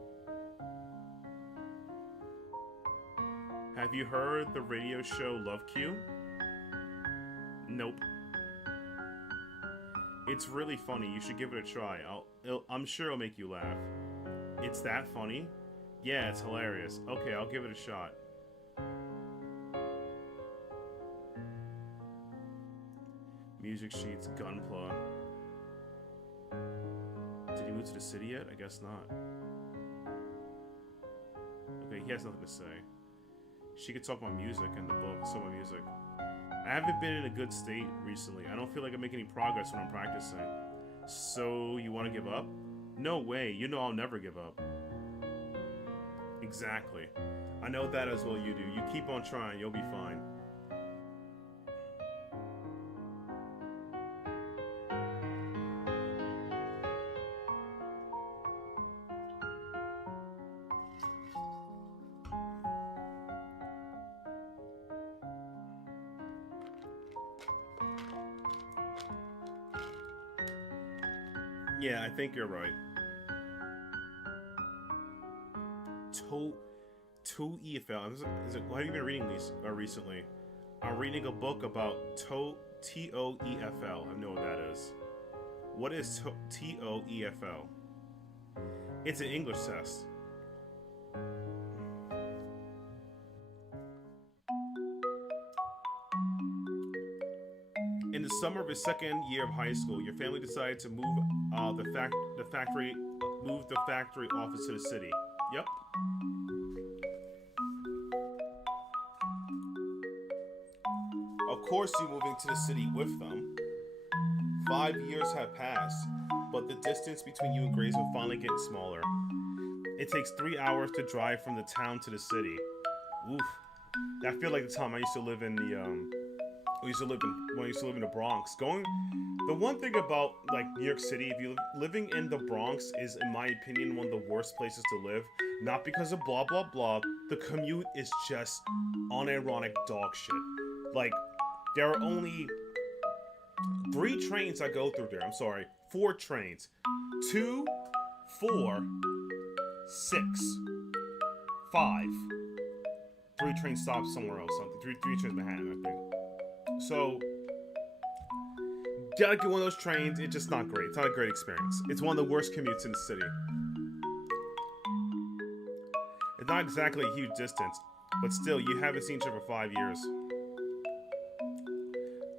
Have you heard the radio show Love Q? Nope. It's really funny. You should give it a try. I'm sure it'll make you laugh. It's that funny? Yeah, it's hilarious. Okay, I'll give it a shot. Music sheets, Gunpla. Did he move to the city yet? I guess not. Okay, he has nothing to say. She could talk about music in the book, so about music. I haven't been in a good state recently. I don't feel like I'm making any progress when I'm practicing. So, you want to give up? No way, you know I'll never give up. Exactly. I know that as well you do. You keep on trying, you'll be fine. Yeah, I think you're right. TOEFL. What have you been reading these recently? I'm reading a book about TOEFL. I know what that is. What is TOEFL? It's an English test. In the summer of his second year of high school, your family decided to move the factory office to the city. Yep. Of course, you're moving to the city with them. 5 years have passed, but the distance between you and Grace will finally get smaller. It takes 3 hours to drive from the town to the city. Oof. I feel like the time I used to live in the when I used to live in the Bronx. The one thing about like New York City, if you living in the Bronx is, in my opinion, one of the worst places to live. Not because of blah blah blah. The commute is just unironic dog shit. Like, there are only 3 trains that go through there. I'm sorry, 4 trains. 2, 4, 6, 5. 3 train stops somewhere else. Three trains in Manhattan, I think. So, gotta get one of those trains. It's just not great. It's not a great experience. It's one of the worst commutes in the city. It's not exactly a huge distance, but still, you haven't seen each other for 5 years.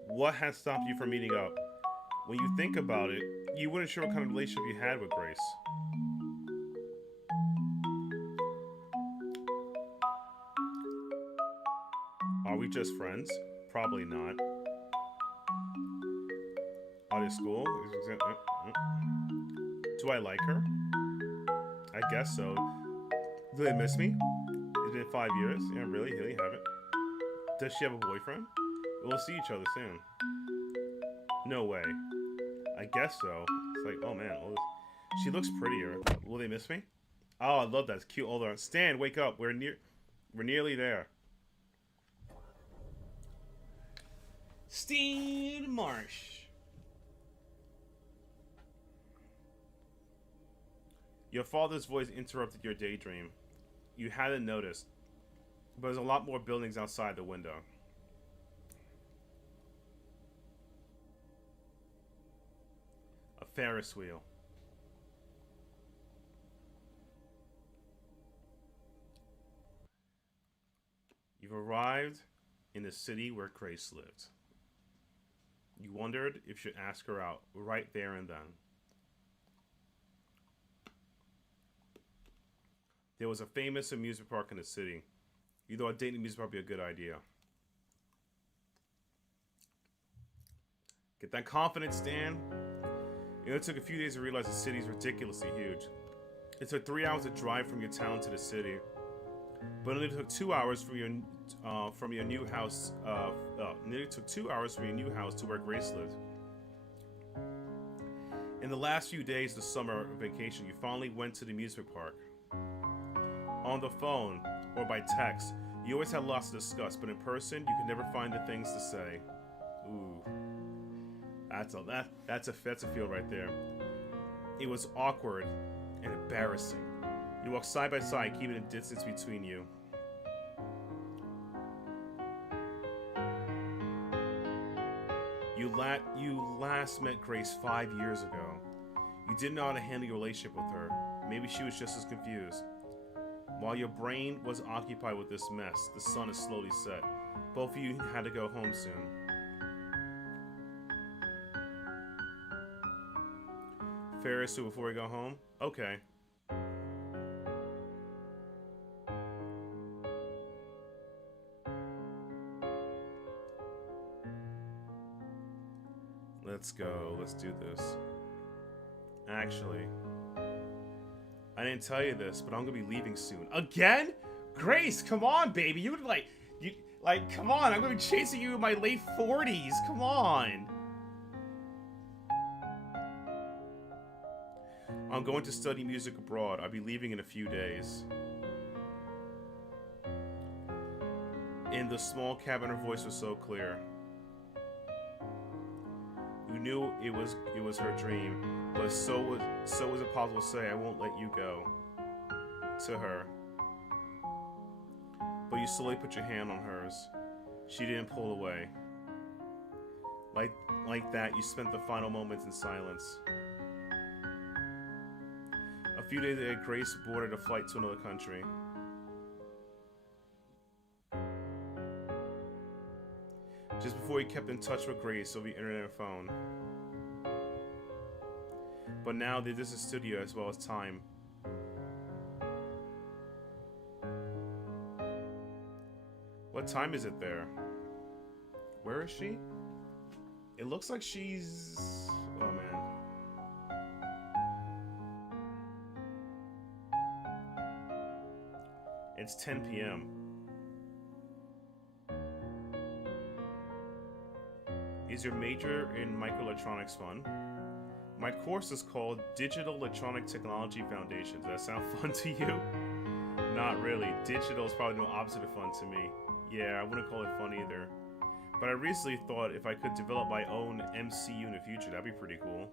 What has stopped you from meeting up? When you think about it, you weren't sure what kind of relationship you had with Grace. Are we just friends? Probably not. Are they school? Do I like her? I guess so. Do they miss me? It's been 5 years. Yeah, really? Really haven't. Does she have a boyfriend? We'll see each other soon. No way. I guess so. It's like, oh man, she looks prettier. Will they miss me? Oh, I love that. It's cute. Hold on. Stan, wake up. We're nearly there. Stan Marsh. Your father's voice interrupted your daydream. You hadn't noticed, but there's a lot more buildings outside the window. A Ferris wheel. You've arrived in the city where Grace lived. You wondered if you should ask her out right there and then. There was a famous amusement park in the city. You thought dating amusement park would be a good idea. Get that confidence, Dan. It took a few days to realize the city's ridiculously huge. It took 3 hours to drive from your town to the city, but it only took 2 hours from your new house. Nearly took 2 hours from your new house to where Grace lived. In the last few days of the summer vacation, you finally went to the amusement park. On the phone or by text, you always had lots to discuss, but in person, you could never find the things to say. Ooh, that's a feel right there. It was awkward and embarrassing. You walked side by side, keeping a distance between you. You last met Grace 5 years ago. You didn't know how to handle your relationship with her. Maybe she was just as confused. While your brain was occupied with this mess, the sun is slowly set. Both of you had to go home soon. Ferris wheel before we go home? Okay. Let's go. Let's do this. Actually, I didn't tell you this, but I'm gonna be leaving soon. Again? Grace, come on, baby. You would come on. I'm gonna be chasing you in my late 40s. Come on. I'm going to study music abroad. I'll be leaving in a few days. In the small cabin, her voice was so clear. You knew it was her dream, but so was it possible to say, "I won't let you go," to her. But you slowly put your hand on hers. She didn't pull away. Like that, you spent the final moments in silence. A few days later, Grace boarded a flight to another country. Just before he kept in touch with Grace over the internet and phone. But now they did the studio as well as time. What time is it there? Where is she? It looks like she's... Oh man. It's 10 p.m. Is your major in microelectronics fun? My course is called Digital Electronic Technology Foundation. Does that sound fun to you? Not really. Digital is probably the opposite of fun to me. Yeah, I wouldn't call it fun either. But I recently thought if I could develop my own MCU in the future, that'd be pretty cool.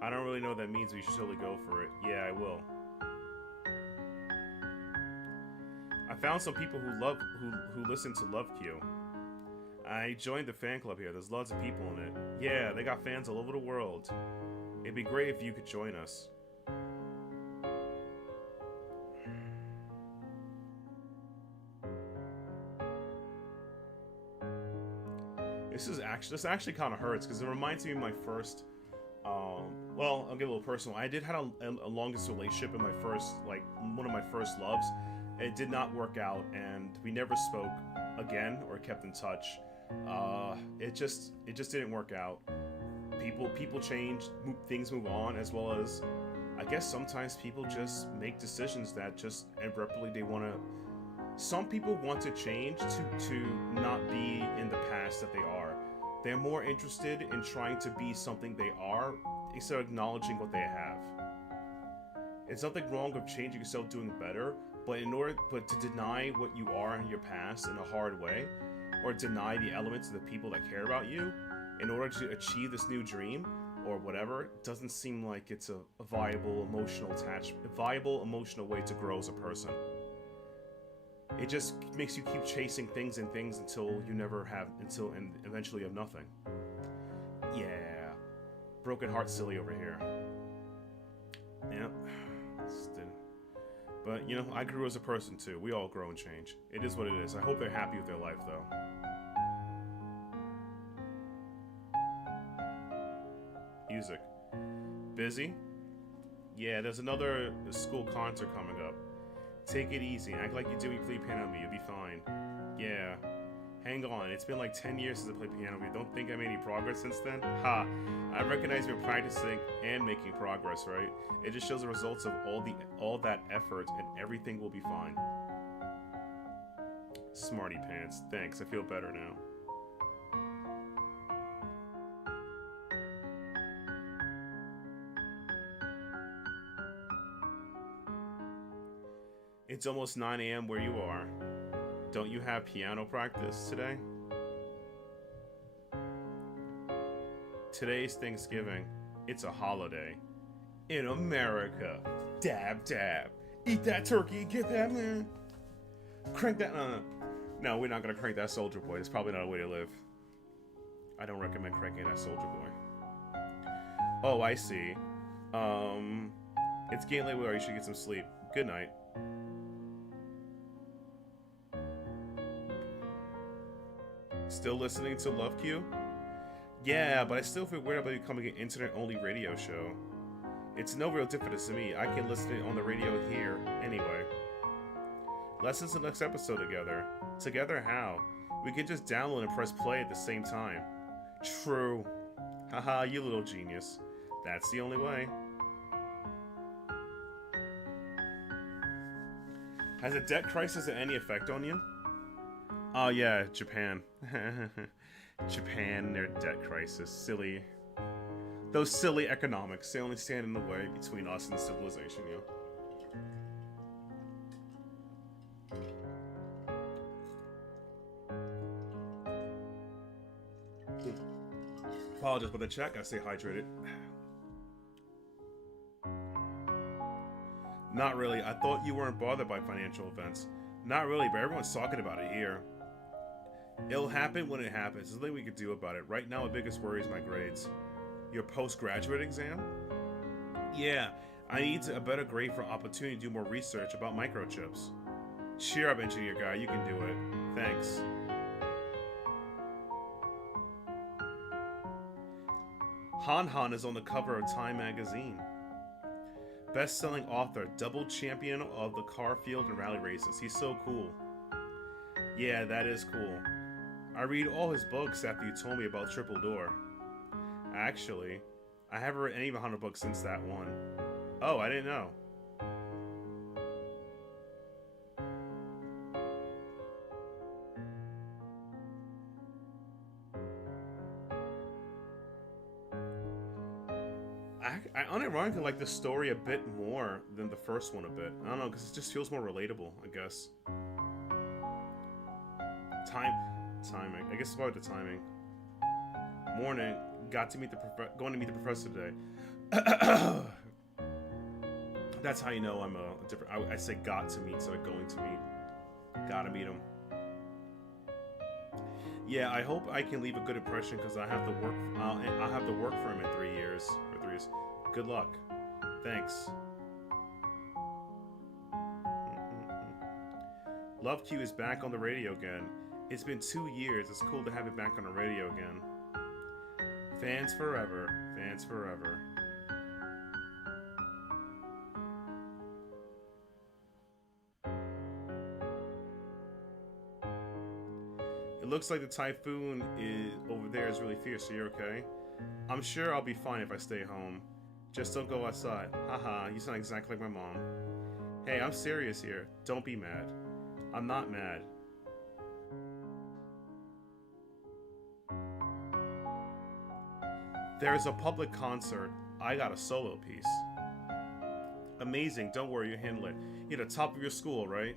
I don't really know what that means, but you should totally go for it. Yeah, I will. I found some people who listen to Love Q. I joined the fan club here. There's lots of people in it. Yeah, they got fans all over the world. It'd be great if you could join us. This actually kind of hurts because it reminds me of my first. Well, I'll get a little personal. I did have a longest relationship in my first, one of my first loves. It did not work out, and we never spoke again or kept in touch. It just didn't work out. People change, things move on, as well as, I guess sometimes people just make decisions that just abruptly they want to. Some people want to change to not be in the past that they are. They're more interested in trying to be something they are instead of acknowledging what they have. It's nothing wrong with changing yourself, doing better, but to deny what you are in your past in a hard way, or deny the elements of the people that care about you, in order to achieve this new dream or whatever, doesn't seem like it's a viable emotional way to grow as a person. It just makes you keep chasing things and things until and eventually you have nothing. Yeah, broken heart silly over here. Yeah, but I grew as a person too. We all grow and change. It is what it is. I hope they're happy with their life though. Music. Busy? Yeah, there's another school concert coming up. Take it easy. Act like you do when you play piano with me. You'll be fine. Yeah. Hang on. It's been like 10 years since I played piano with you. Don't think I made any progress since then? Ha! I recognize you're practicing and making progress, right? It just shows the results of all that effort, and everything will be fine. Smarty pants. Thanks. I feel better now. It's almost 9 a.m. where you are. Don't you have piano practice today? Today's Thanksgiving. It's a holiday. In America. Dab, dab. Eat that turkey. Get that, man. Crank that. No, we're not going to crank that Soldier Boy. It's probably not a way to live. I don't recommend cranking that Soldier Boy. Oh, I see. It's getting late where you should get some sleep. Good night. Still listening to Love Q? Yeah, but I still feel weird about becoming an internet-only radio show. It's no real difference to me. I can listen to it on the radio here anyway. Let's listen to the next episode together. Together how? We can just download and press play at the same time. True. Haha, you little genius. That's the only way. Has a debt crisis had any effect on you? Oh yeah, Japan. Japan, their debt crisis. Silly. Those silly economics, they only stand in the way between us and civilization, Apologize for the chat, gotta stay hydrated. Not really, I thought you weren't bothered by financial events. Not really, but everyone's talking about it here. It'll happen when it happens. There's nothing we could do about it. Right now, my biggest worry is my grades. Your postgraduate exam? Yeah, I need a better grade for opportunity to do more research about microchips. Cheer up, engineer guy. You can do it. Thanks. Han Han is on the cover of Time magazine. Best-selling author, double champion of the car field and rally races. He's so cool. Yeah, that is cool. I read all his books after you told me about Triple Door. Actually, I haven't read any of 100 books since that one. Oh, I didn't know. I unironically like the story a bit more than the first one a bit. I don't know, because it just feels more relatable, I guess. Timing. I guess it's probably the timing. Morning. Going to meet the professor today. That's how you know I'm a different. I say got to meet, so I'm going to meet. Gotta meet him. Yeah, I hope I can leave a good impression because I have to work. I'll have to work for him in 3 years. For 3 years. Good luck. Thanks. Love Q is back on the radio again. It's been 2 years. It's cool to have it back on the radio again. Fans forever. Fans forever. It looks like the typhoon over there is really fierce. So you're okay? I'm sure I'll be fine if I stay home. Just don't go outside. Haha, you sound exactly like my mom. Hey, I'm serious here. Don't be mad. I'm not mad. There's a public concert. I got a solo piece. Amazing, don't worry, you handle it. You're the top of your school, right?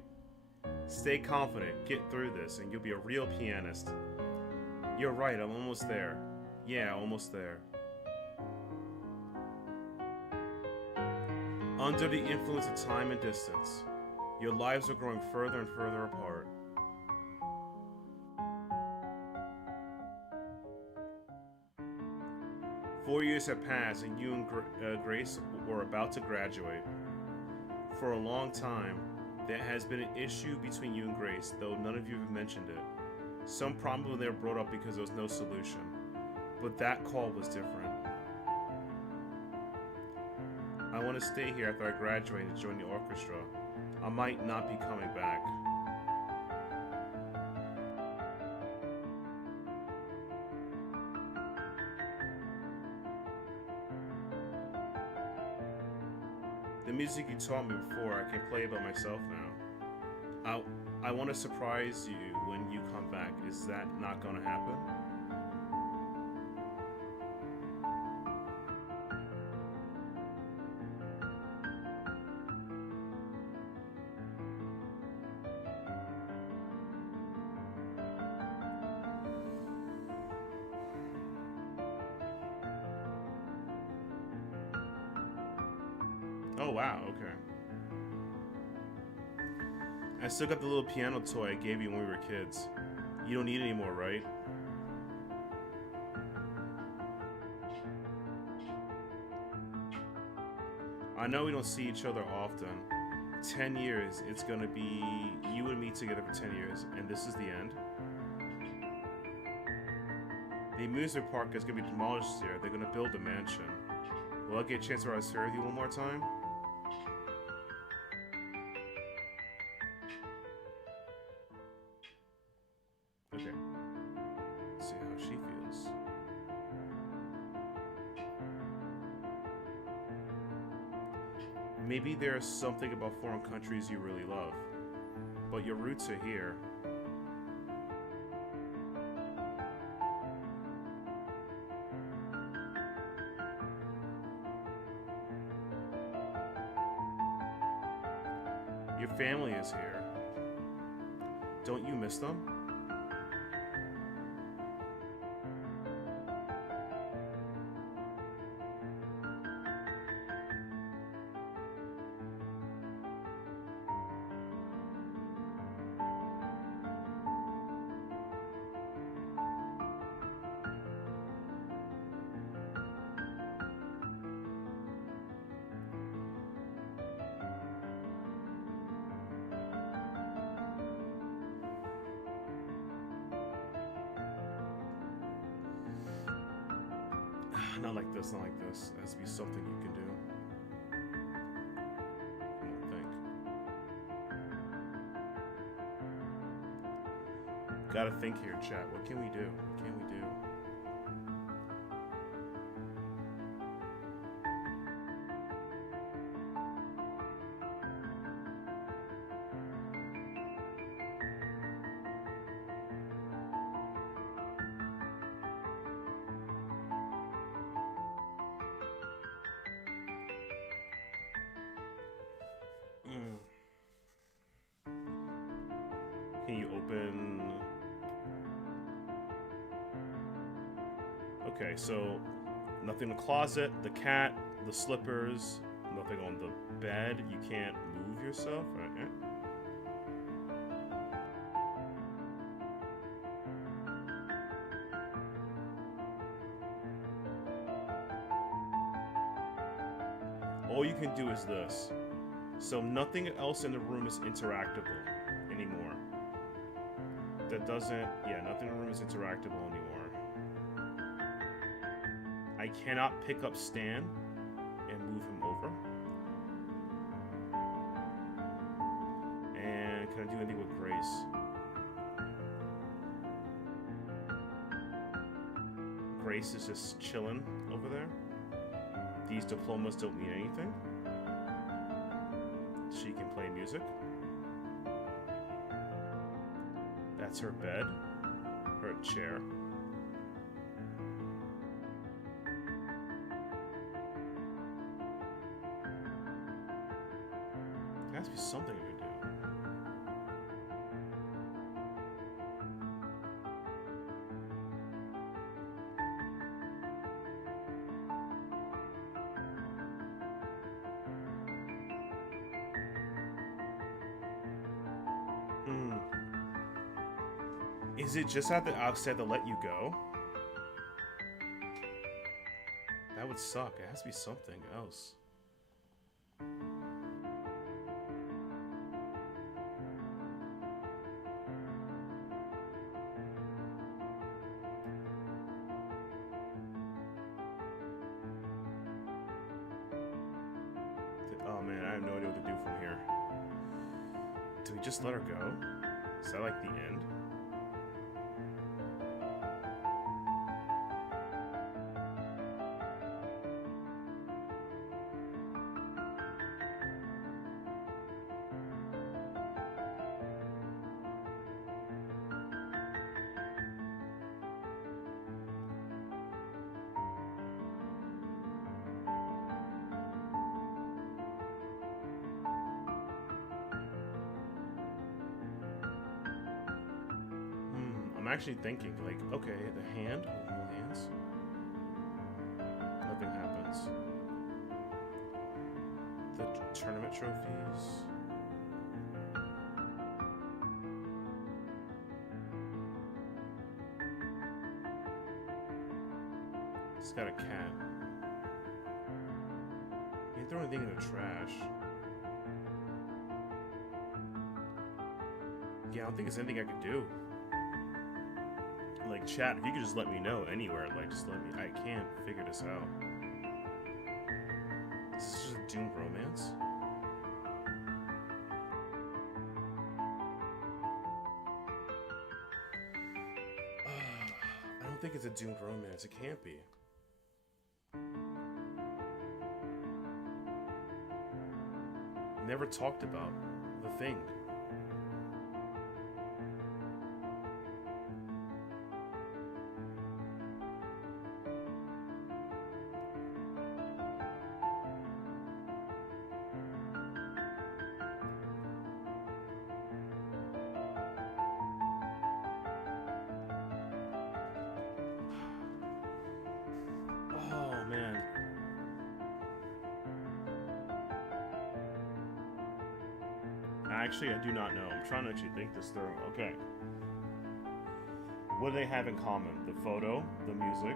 Stay confident, get through this, and you'll be a real pianist. You're right, I'm almost there. Yeah, almost there. Under the influence of time and distance, your lives are growing further and further apart. Four years have passed, and you and Grace were about to graduate. For a long time, there has been an issue between you and Grace, though none of you have mentioned it. Some problem they were brought up because there was no solution. But that call was different. I want to stay here after I graduate and join the orchestra. I might not be coming back. The music you taught me before, I can play it by myself now. I want to surprise you when you come back. Is that not going to happen? Oh wow, okay. I still got the little piano toy I gave you when we were kids. You don't need it anymore, right? I know we don't see each other often. 10 years, it's gonna be you and me together for 10 years, and this is the end. The amusement park is gonna be demolished here. They're gonna build a mansion. Will I get a chance to ride with you one more time? Okay. Let's see how she feels. Maybe there's something about foreign countries you really love, but your roots are here. Your family is here. Don't you miss them? Not like this, not like this. It has to be something you can do. I don't think. Gotta think here, chat. What can we do? What can we do? Can you open... Okay, so nothing in the closet, the cat, the slippers, nothing on the bed. You can't move yourself, right? All you can do is this. So nothing else in the room is interactable anymore. That doesn't... Yeah, nothing in the room is interactable anymore. I cannot pick up Stan and move him over. And can I do anything with Grace? Grace is just chilling over there. These diplomas don't mean anything. She can play music. That's her bed, her chair. There has to be something I could do. Is it just that I've said to let you go? That would suck. It has to be something else. Oh man, I have no idea what to do from here. Do we just let her go? Is that like the end? I'm actually thinking, like, okay, the hand, hold hands. Nothing happens. The tournament trophies. It's got a cat. You can't throw anything in the trash. Yeah, I don't think there's anything I could do. Like, chat, if you could just let me know anywhere, like, just let me, I can't figure this out. This is just a doomed romance? I don't think it's a doomed romance, it can't be. Never talked about the thing. Actually, I do not know. I'm trying to actually think this through. Okay. What do they have in common? The photo, the music,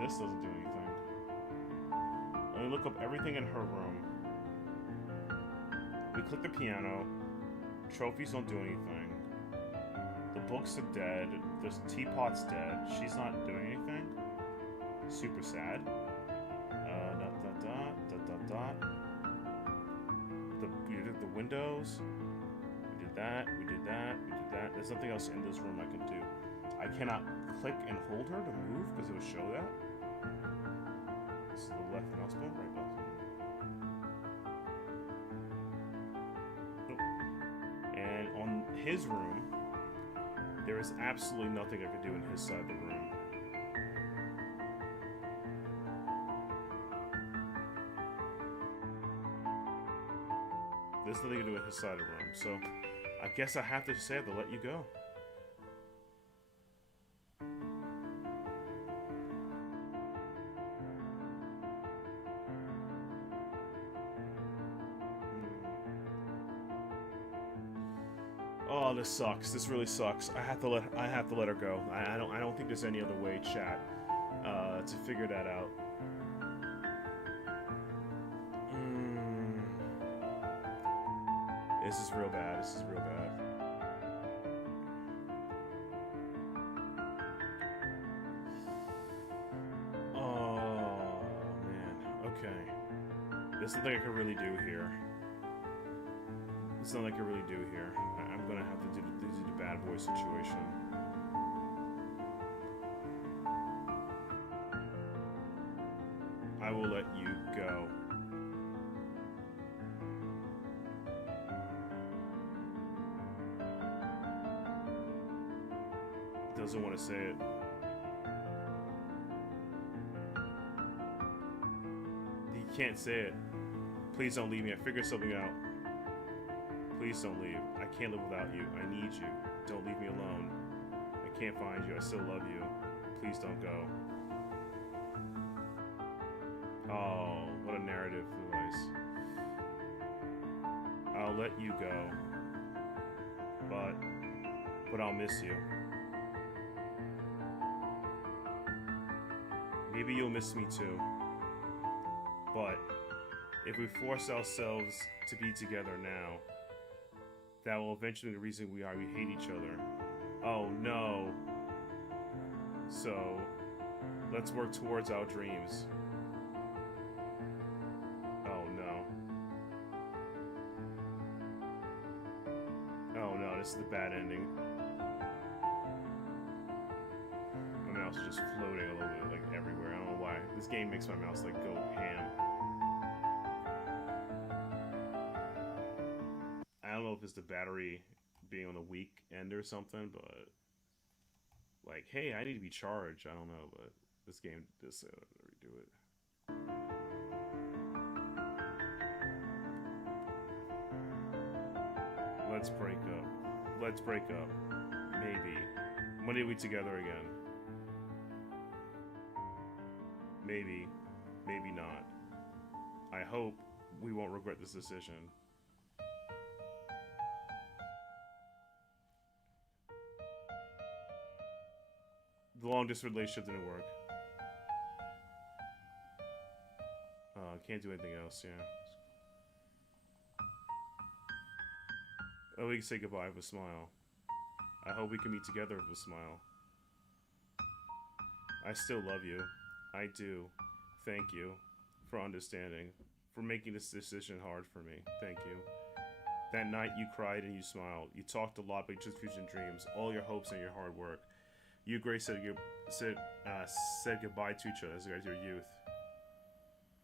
this doesn't do anything. Let me look up everything in her room. We click the piano. Trophies don't do anything. The books are dead. The teapot's dead. She's not doing anything. Super sad. We did the windows. We did that. We did that. We did that. There's nothing else in this room I can do. I cannot click and hold her to move because it would show that. This is the left mouse button, right button. Nope. And on his room, there is absolutely nothing I could do in his side of the room. There's nothing to do with his side of the room, so I guess I have to say I have to let you go. Oh, this sucks. This really sucks. I have to let her go. I don't think there's any other way, chat, to figure that out. This is real bad. This is real bad. Oh, man. Okay. There's nothing I can really do here. There's nothing I can really do here. I'm gonna have to do the bad boy situation. I will let you go. Doesn't want to say it. He can't say it. Please don't leave me. I figured something out. Please don't leave. I can't live without you. I need you. Don't leave me alone. I can't find you. I still love you. Please don't go. Oh, what a narrative device. I'll let you go. But I'll miss you. Maybe you'll miss me too. But if we force ourselves to be together now, that will eventually be the reason we hate each other. Oh no. So, let's work towards our dreams. Oh no. Oh no, this is the bad ending. My mouse is just floating all over, like everywhere. I don't know why. This game makes my mouse like go ham. I don't know if it's the battery being on the weak end or something, but like, hey, I need to be charged. I don't know, but this game does redo it. Let's break up. Let's break up. Maybe. When are we together again? Maybe. Maybe not. I hope we won't regret this decision. The long-distance relationship didn't work. Can't do anything else, yeah. Oh, we can say goodbye with a smile. I hope we can meet together with a smile. I still love you. I do. Thank you for understanding, for making this decision hard for me. Thank you. That night you cried and you smiled. You talked a lot, but just fusion dreams, all your hopes and your hard work. You and Grace said goodbye to each other as your youth.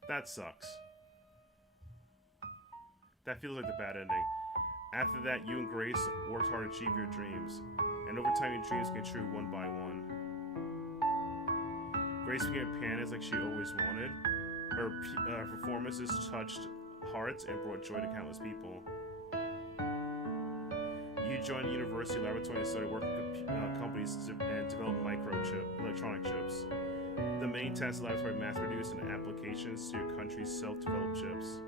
That sucks. That feels like the bad ending. After that, you and Grace worked hard to achieve your dreams, and over time your dreams get true one by one. Grace became a pianist like she always wanted. Her performances touched hearts and brought joy to countless people. You joined the university laboratory and started working with companies and develop electronic chips. The main task of the laboratory mass-produced and applications to your country's self-developed chips.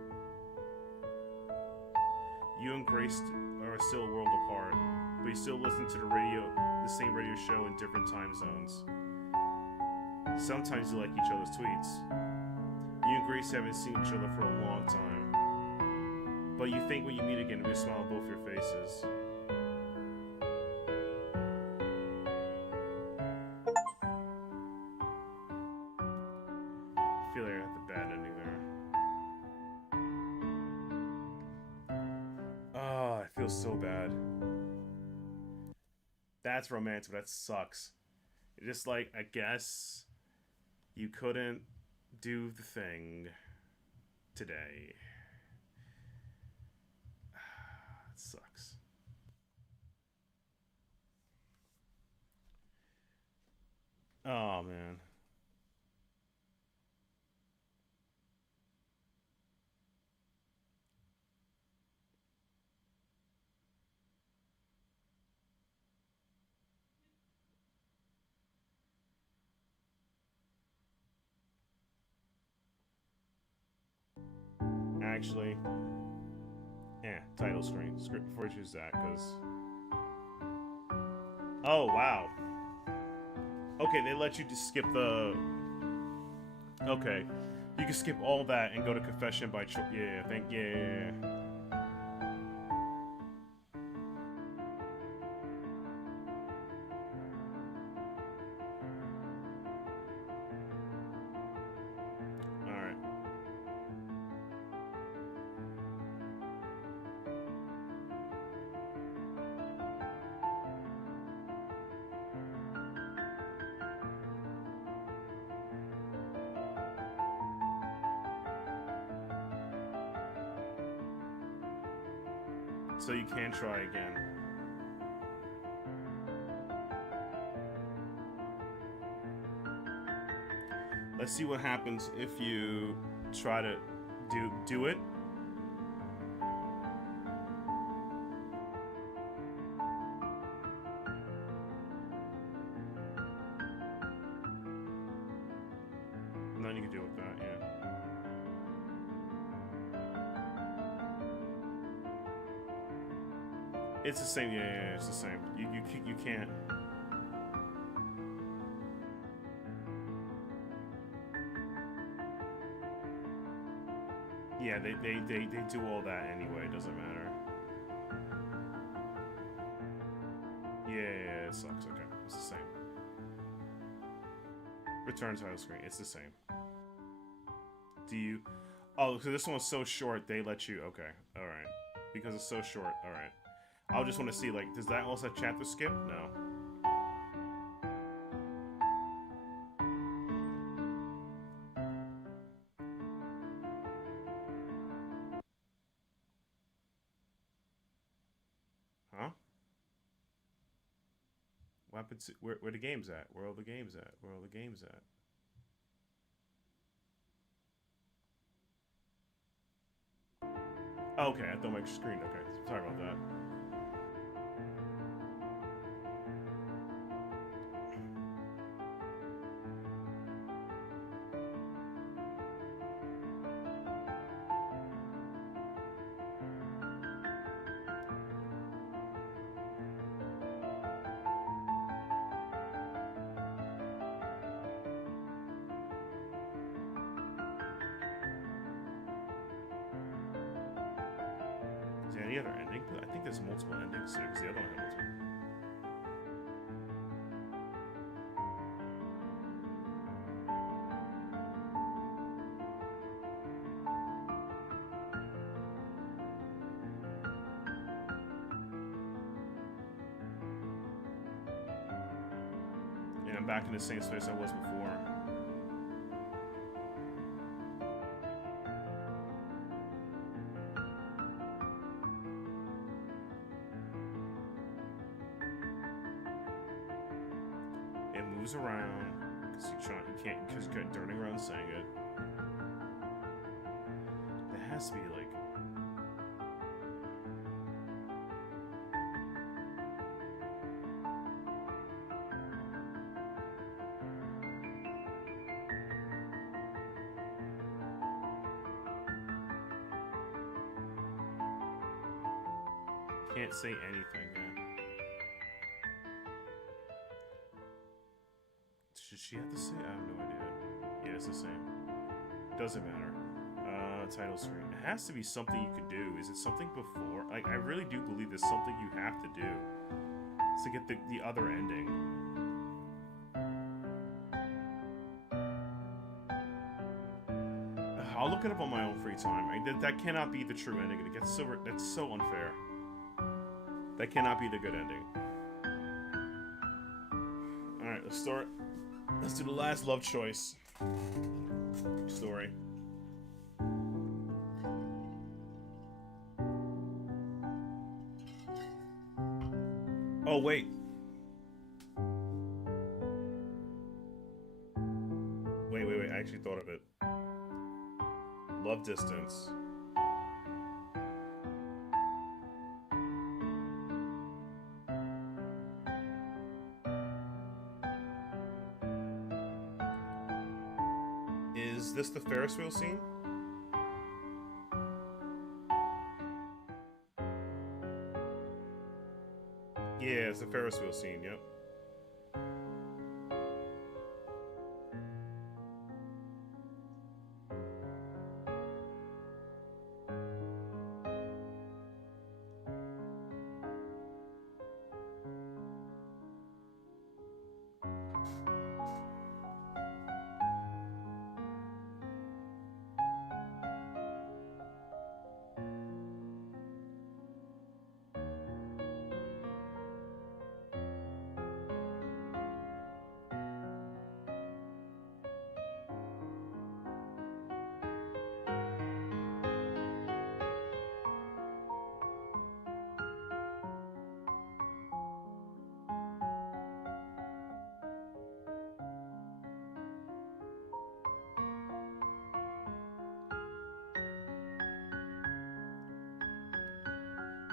You and Grace are still a world apart, but you still listen to the same radio show in different time zones. Sometimes you like each other's tweets. You and Grace haven't seen each other for a long time, but you think when you meet again, you'll smile on both your faces. I feel like I got the bad ending there. Oh, I feel so bad. That's romantic, but that sucks. It's just like, I guess you couldn't do the thing today. It sucks. Oh, man. Actually, title screen. Script before you choose that, because... Oh, wow. Okay, they let you just skip the... Okay. You can skip all that and go to confession by choice. Yeah. Alright. So you can try again. Let's see what happens if you try to do it. nothing you can do with that. Yeah. It's the same. Yeah, it's the same. You can't. Yeah, they do all that anyway. It doesn't matter. Yeah, it sucks. Okay, it's the same. Return title screen. It's the same. Do you? Oh, so this one's so short. They let you. Okay, all right. Because it's so short. All right. I just want to see, like, does that also have chapter skip? No. Huh? What happened to, where the game's at? Where are all the games at? Where are all the games at? Oh, okay, I thought my screen. Okay, sorry about that. Is there any other ending? I think there's multiple endings too, because the other one had multiple. Yeah, I'm back in the same space I was before. It moves around because you can't because you're turning around saying it. There has to be like. Can't say anything, man. Should she have to say? I have no idea. Yeah, it's the same. Doesn't matter. Title screen. It has to be something you could do. Is it something before? Like, I really do believe there's something you have to do to get the other ending. I'll look it up on my own free time. That cannot be the true ending. That's so unfair. That cannot be the good ending. Alright, let's start. Let's do the last love choice story. Oh, wait. Wait. I actually thought of it. Love distance. Is this the Ferris wheel scene? Yeah, it's the Ferris wheel scene, yep.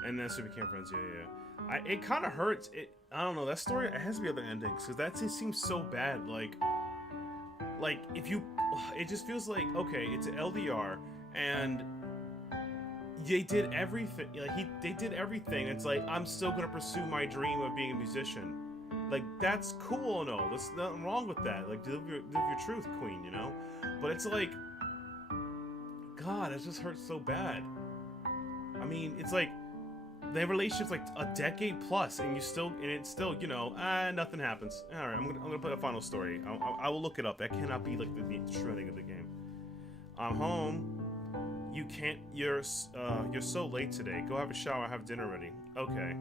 And then so we became friends. Yeah. It kind of hurts. I don't know. That story, it has to be other endings because that seems so bad. Like, like, if you, it just feels like, okay, it's an LDR, and they did everything. Like, they did everything. It's like, I'm still gonna pursue my dream of being a musician. Like, that's cool and all. There's nothing wrong with that. Like, live your truth, queen, you know? But it's like, God, it just hurts so bad. I mean, it's like, the relationship's like a decade plus, and it's still, you know, nothing happens. All right, I'm gonna play a final story. I will look it up. That cannot be like the true ending of the game. I'm home. You can't. You're so late today. Go have a shower. Have dinner ready. Okay.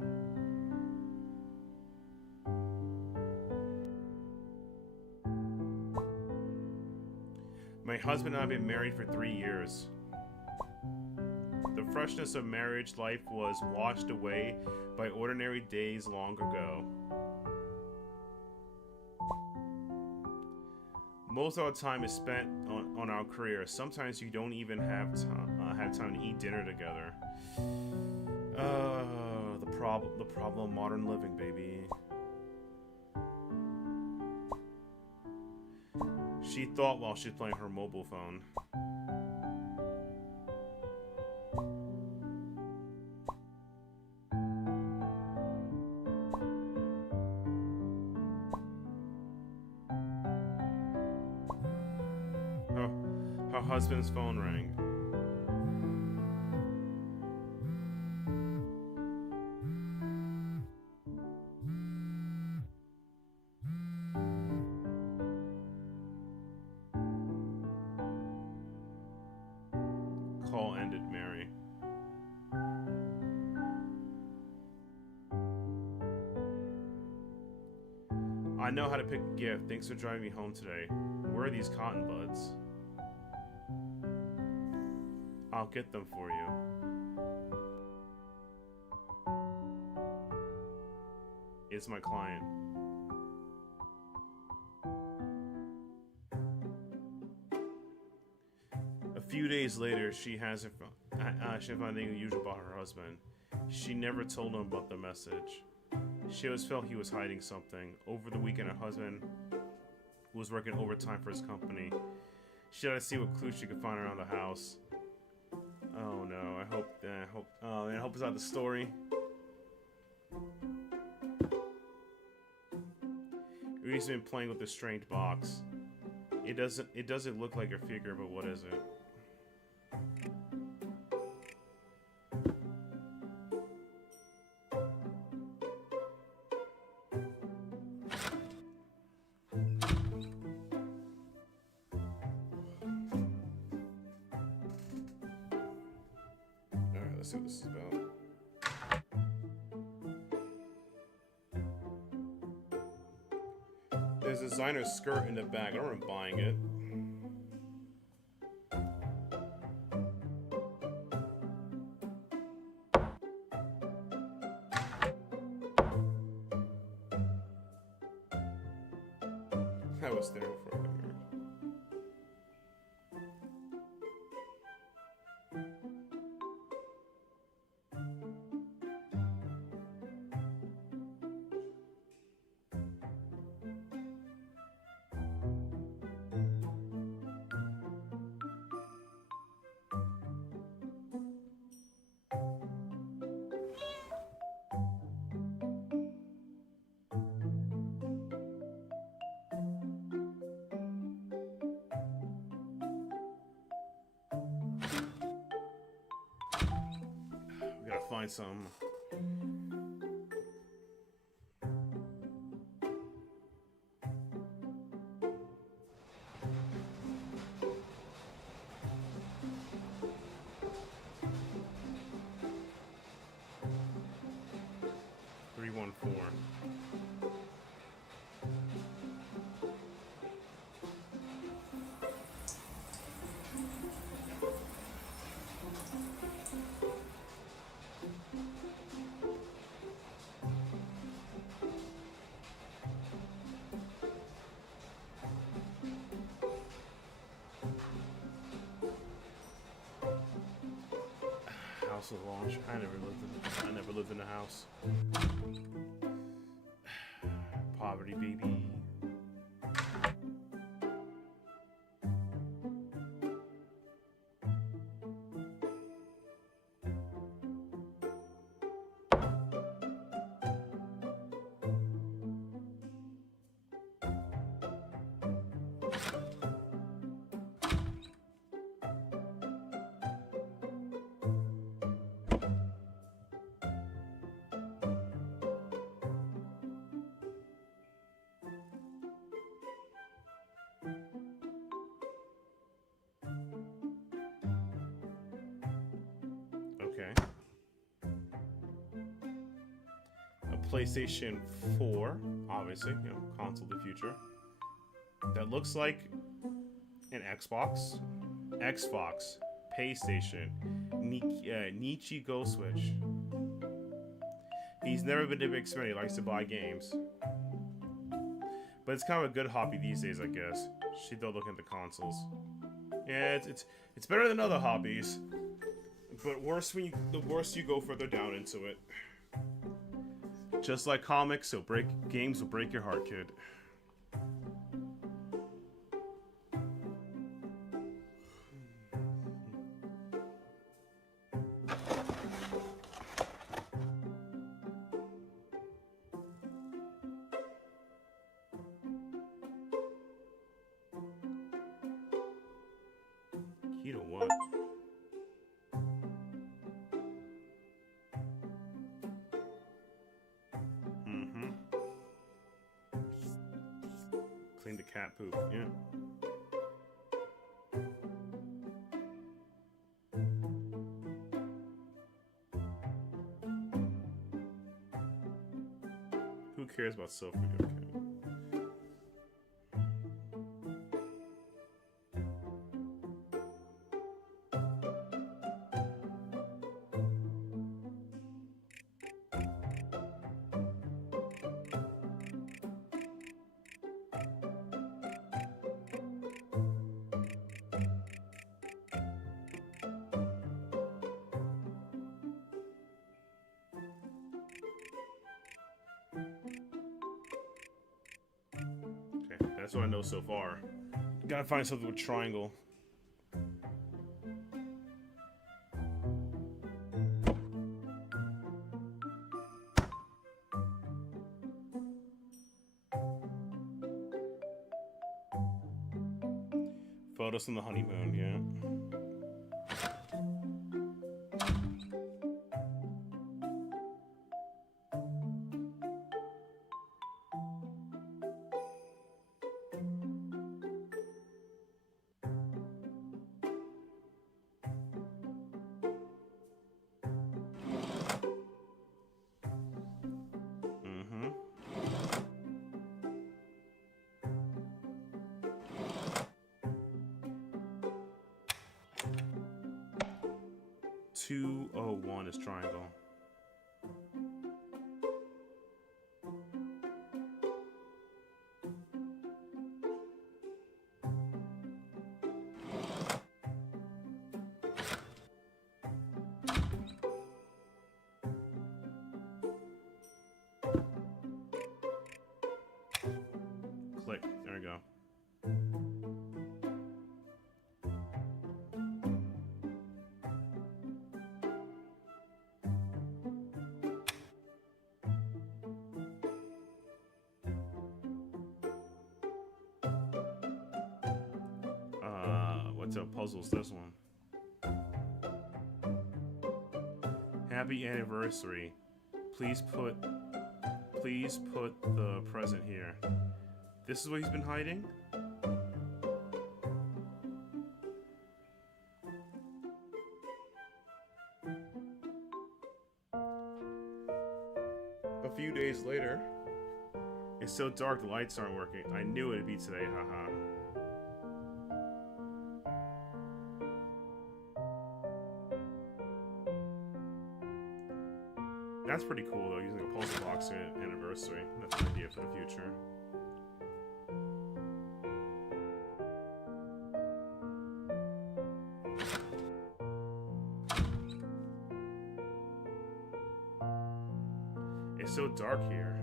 My husband and I have been married for 3 years. The freshness of marriage life was washed away by ordinary days long ago. Most of our time is spent on our career. Sometimes you don't even have time to eat dinner together. The problem of modern living, baby. She thought while she's playing her mobile phone. Her husband's phone rang. Call ended, Mary. I know how to pick a gift. Thanks for driving me home today. Where are these cotton buds? I'll get them for you. It's my client. A few days later, she hasn't found anything unusual about her husband. She never told him about the message. She always felt he was hiding something. Over the weekend, her husband was working overtime for his company. She had to see what clues she could find around the house. Oh no! I hope it's not the story. We've been playing with this strange box. It doesn't look like a figure, but what is it? Alright, let's see what this is about. There's a designer skirt in the bag. I don't remember buying it. I was there before I got married. We gotta find some. House of launch. I never lived in a house. Poverty, baby. PlayStation 4, obviously, you know, console of the future. That looks like an Xbox, PlayStation, Nichigo Switch. He's never been a big spender. He likes to buy games. But it's kind of a good hobby these days, I guess. She don't look at the consoles. Yeah, it's better than other hobbies. But worse the worse you go further down into it. Just like comics, games will break your heart, kid. Key to what? Clean the cat poop, yeah. Who cares about self-food? Okay. That's what I know so far. Gotta find something with triangle. Photos from the honeymoon, yeah. .201 is triangle. Click. There we go. What puzzle's this one? Happy anniversary. Please put the present here. This is what he's been hiding? A few days later. It's so dark the lights aren't working. I knew it'd be today, haha. That's pretty cool though, using a puzzle box for an anniversary. That's an idea for the future. It's so dark here.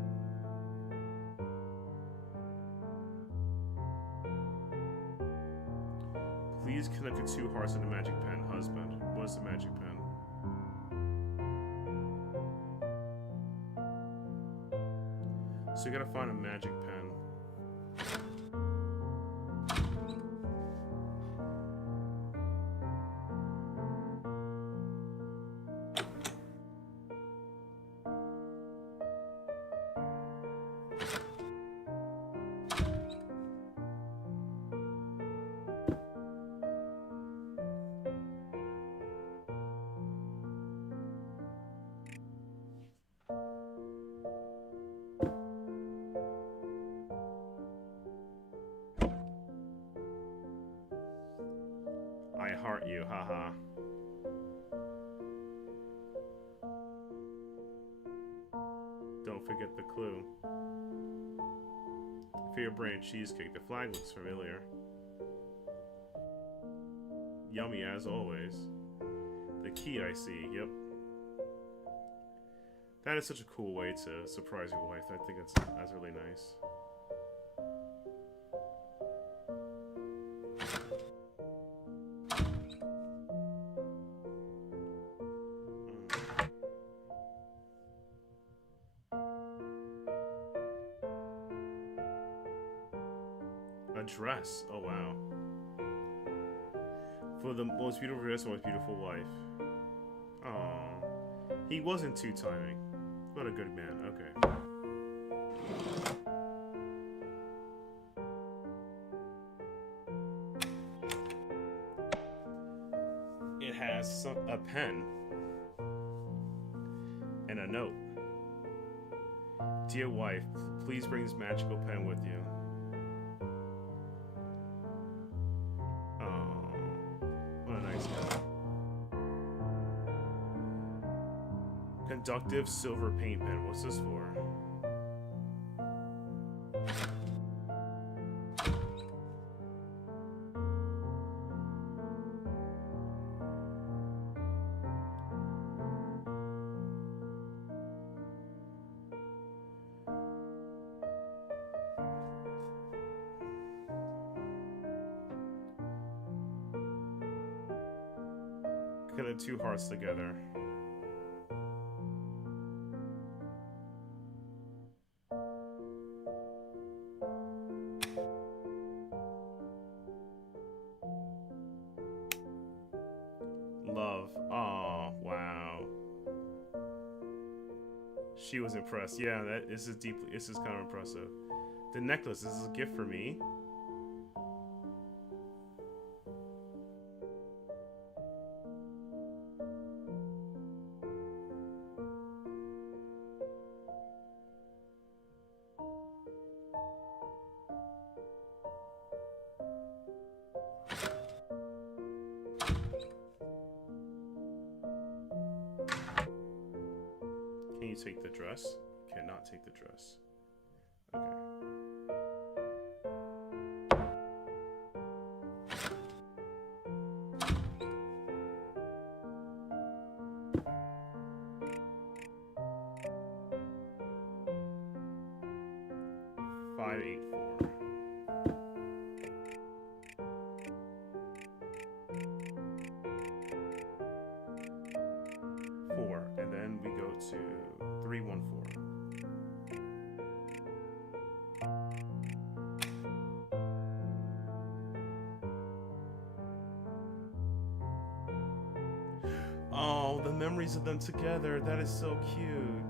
Please connect the two hearts in the magic pen, husband. What's the magic pen? So you gotta find a magic pen. I heart you, haha. Don't forget the clue. Fear brand cheesecake. The flag looks familiar. Yummy as always. The key I see, yep. That is such a cool way to surprise your wife. I think that's really nice. A dress. Oh wow. For the most beautiful dress, most beautiful wife. Oh, he wasn't too timing. What a good man. Okay. It has a pen and a note. Dear wife, please bring this magical pen with you. Oh, what a nice guy. Conductive silver paint pen. What's this for? Cut the two hearts together. Love. Oh, wow. She was impressed. Yeah, this is kind of impressive. The necklace, this is a gift for me. Can you take the dress? Cannot take the dress. Okay. Five, 8, 4. And then we go to 3, 1, 4. Oh, the memories of them together. That is so cute.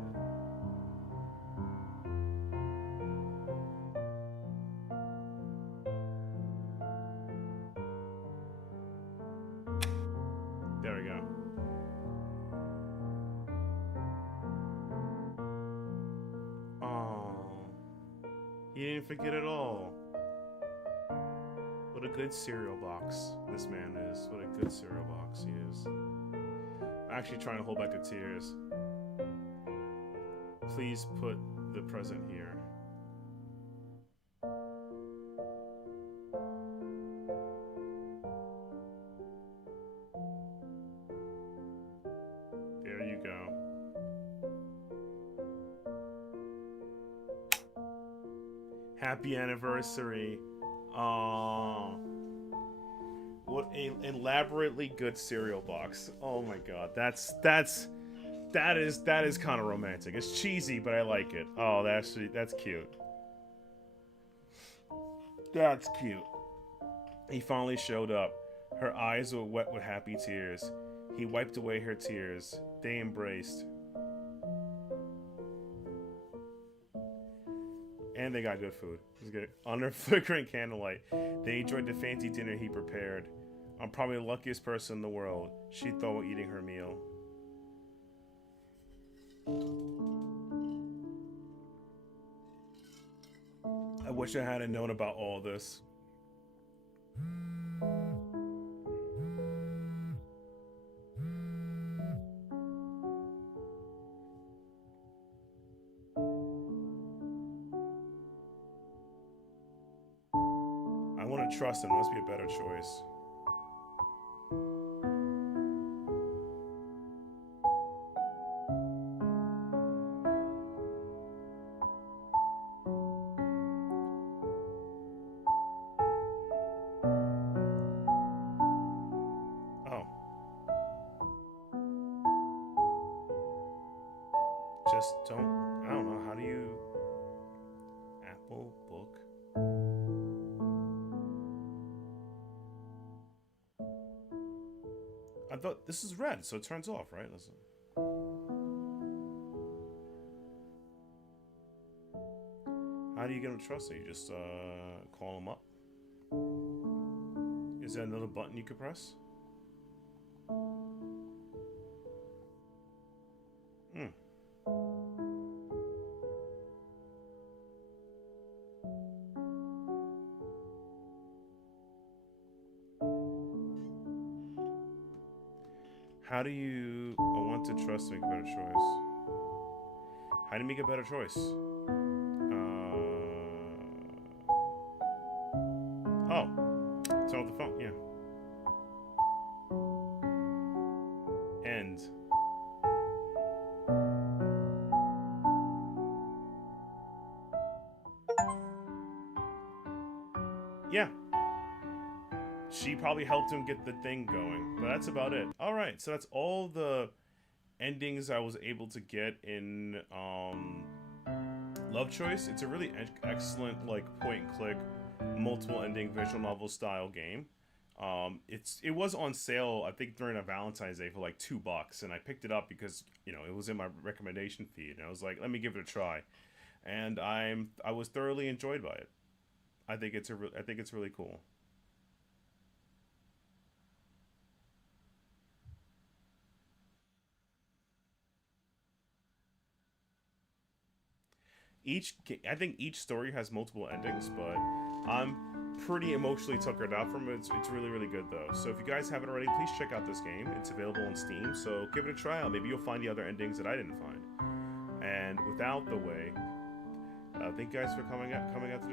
There we go. He didn't forget at all. What a good cereal box this man is. What a good cereal box he is. I'm actually trying to hold back the tears. Please put the present here. There you go. Happy anniversary. Oh, what a elaborately good cereal box. Oh my god. That is kind of romantic. It's cheesy, but I like it. Oh, that's cute. That's cute. He finally showed up. Her eyes were wet with happy tears. He wiped away her tears. They embraced. And they got good food. It was good. Under flickering candlelight, they enjoyed the fancy dinner he prepared. I'm probably the luckiest person in the world, she thought while eating her meal. I wish I hadn't known about all this. want to trust him. There must be a better choice. Oh. Just don't... I don't know. How do you... Apple book? I thought this is red, so it turns off, right? Listen. How do you get him to trust it? You just call him up? Is there another button you could press? Hmm. How do you... I want to trust to make a better choice. How do you make a better choice? Oh. Turn off the phone, yeah. End. Yeah. She probably helped him get the thing going, but that's about it. All right, so that's all the endings I was able to get in Love Choice. It's a really excellent like point and click, multiple ending visual novel style game. It was on sale I think during a Valentine's Day for like $2, and I picked it up because it was in my recommendation feed, and I was like, let me give it a try, and I was thoroughly enjoyed by it. I think it's really cool. I think each story has multiple endings, but I'm pretty emotionally tuckered out from it. It's really, really good though. So if you guys haven't already, please check out this game. It's available on Steam, so give it a try out. Maybe you'll find the other endings that I didn't find. And without the way, thank you guys for coming out to the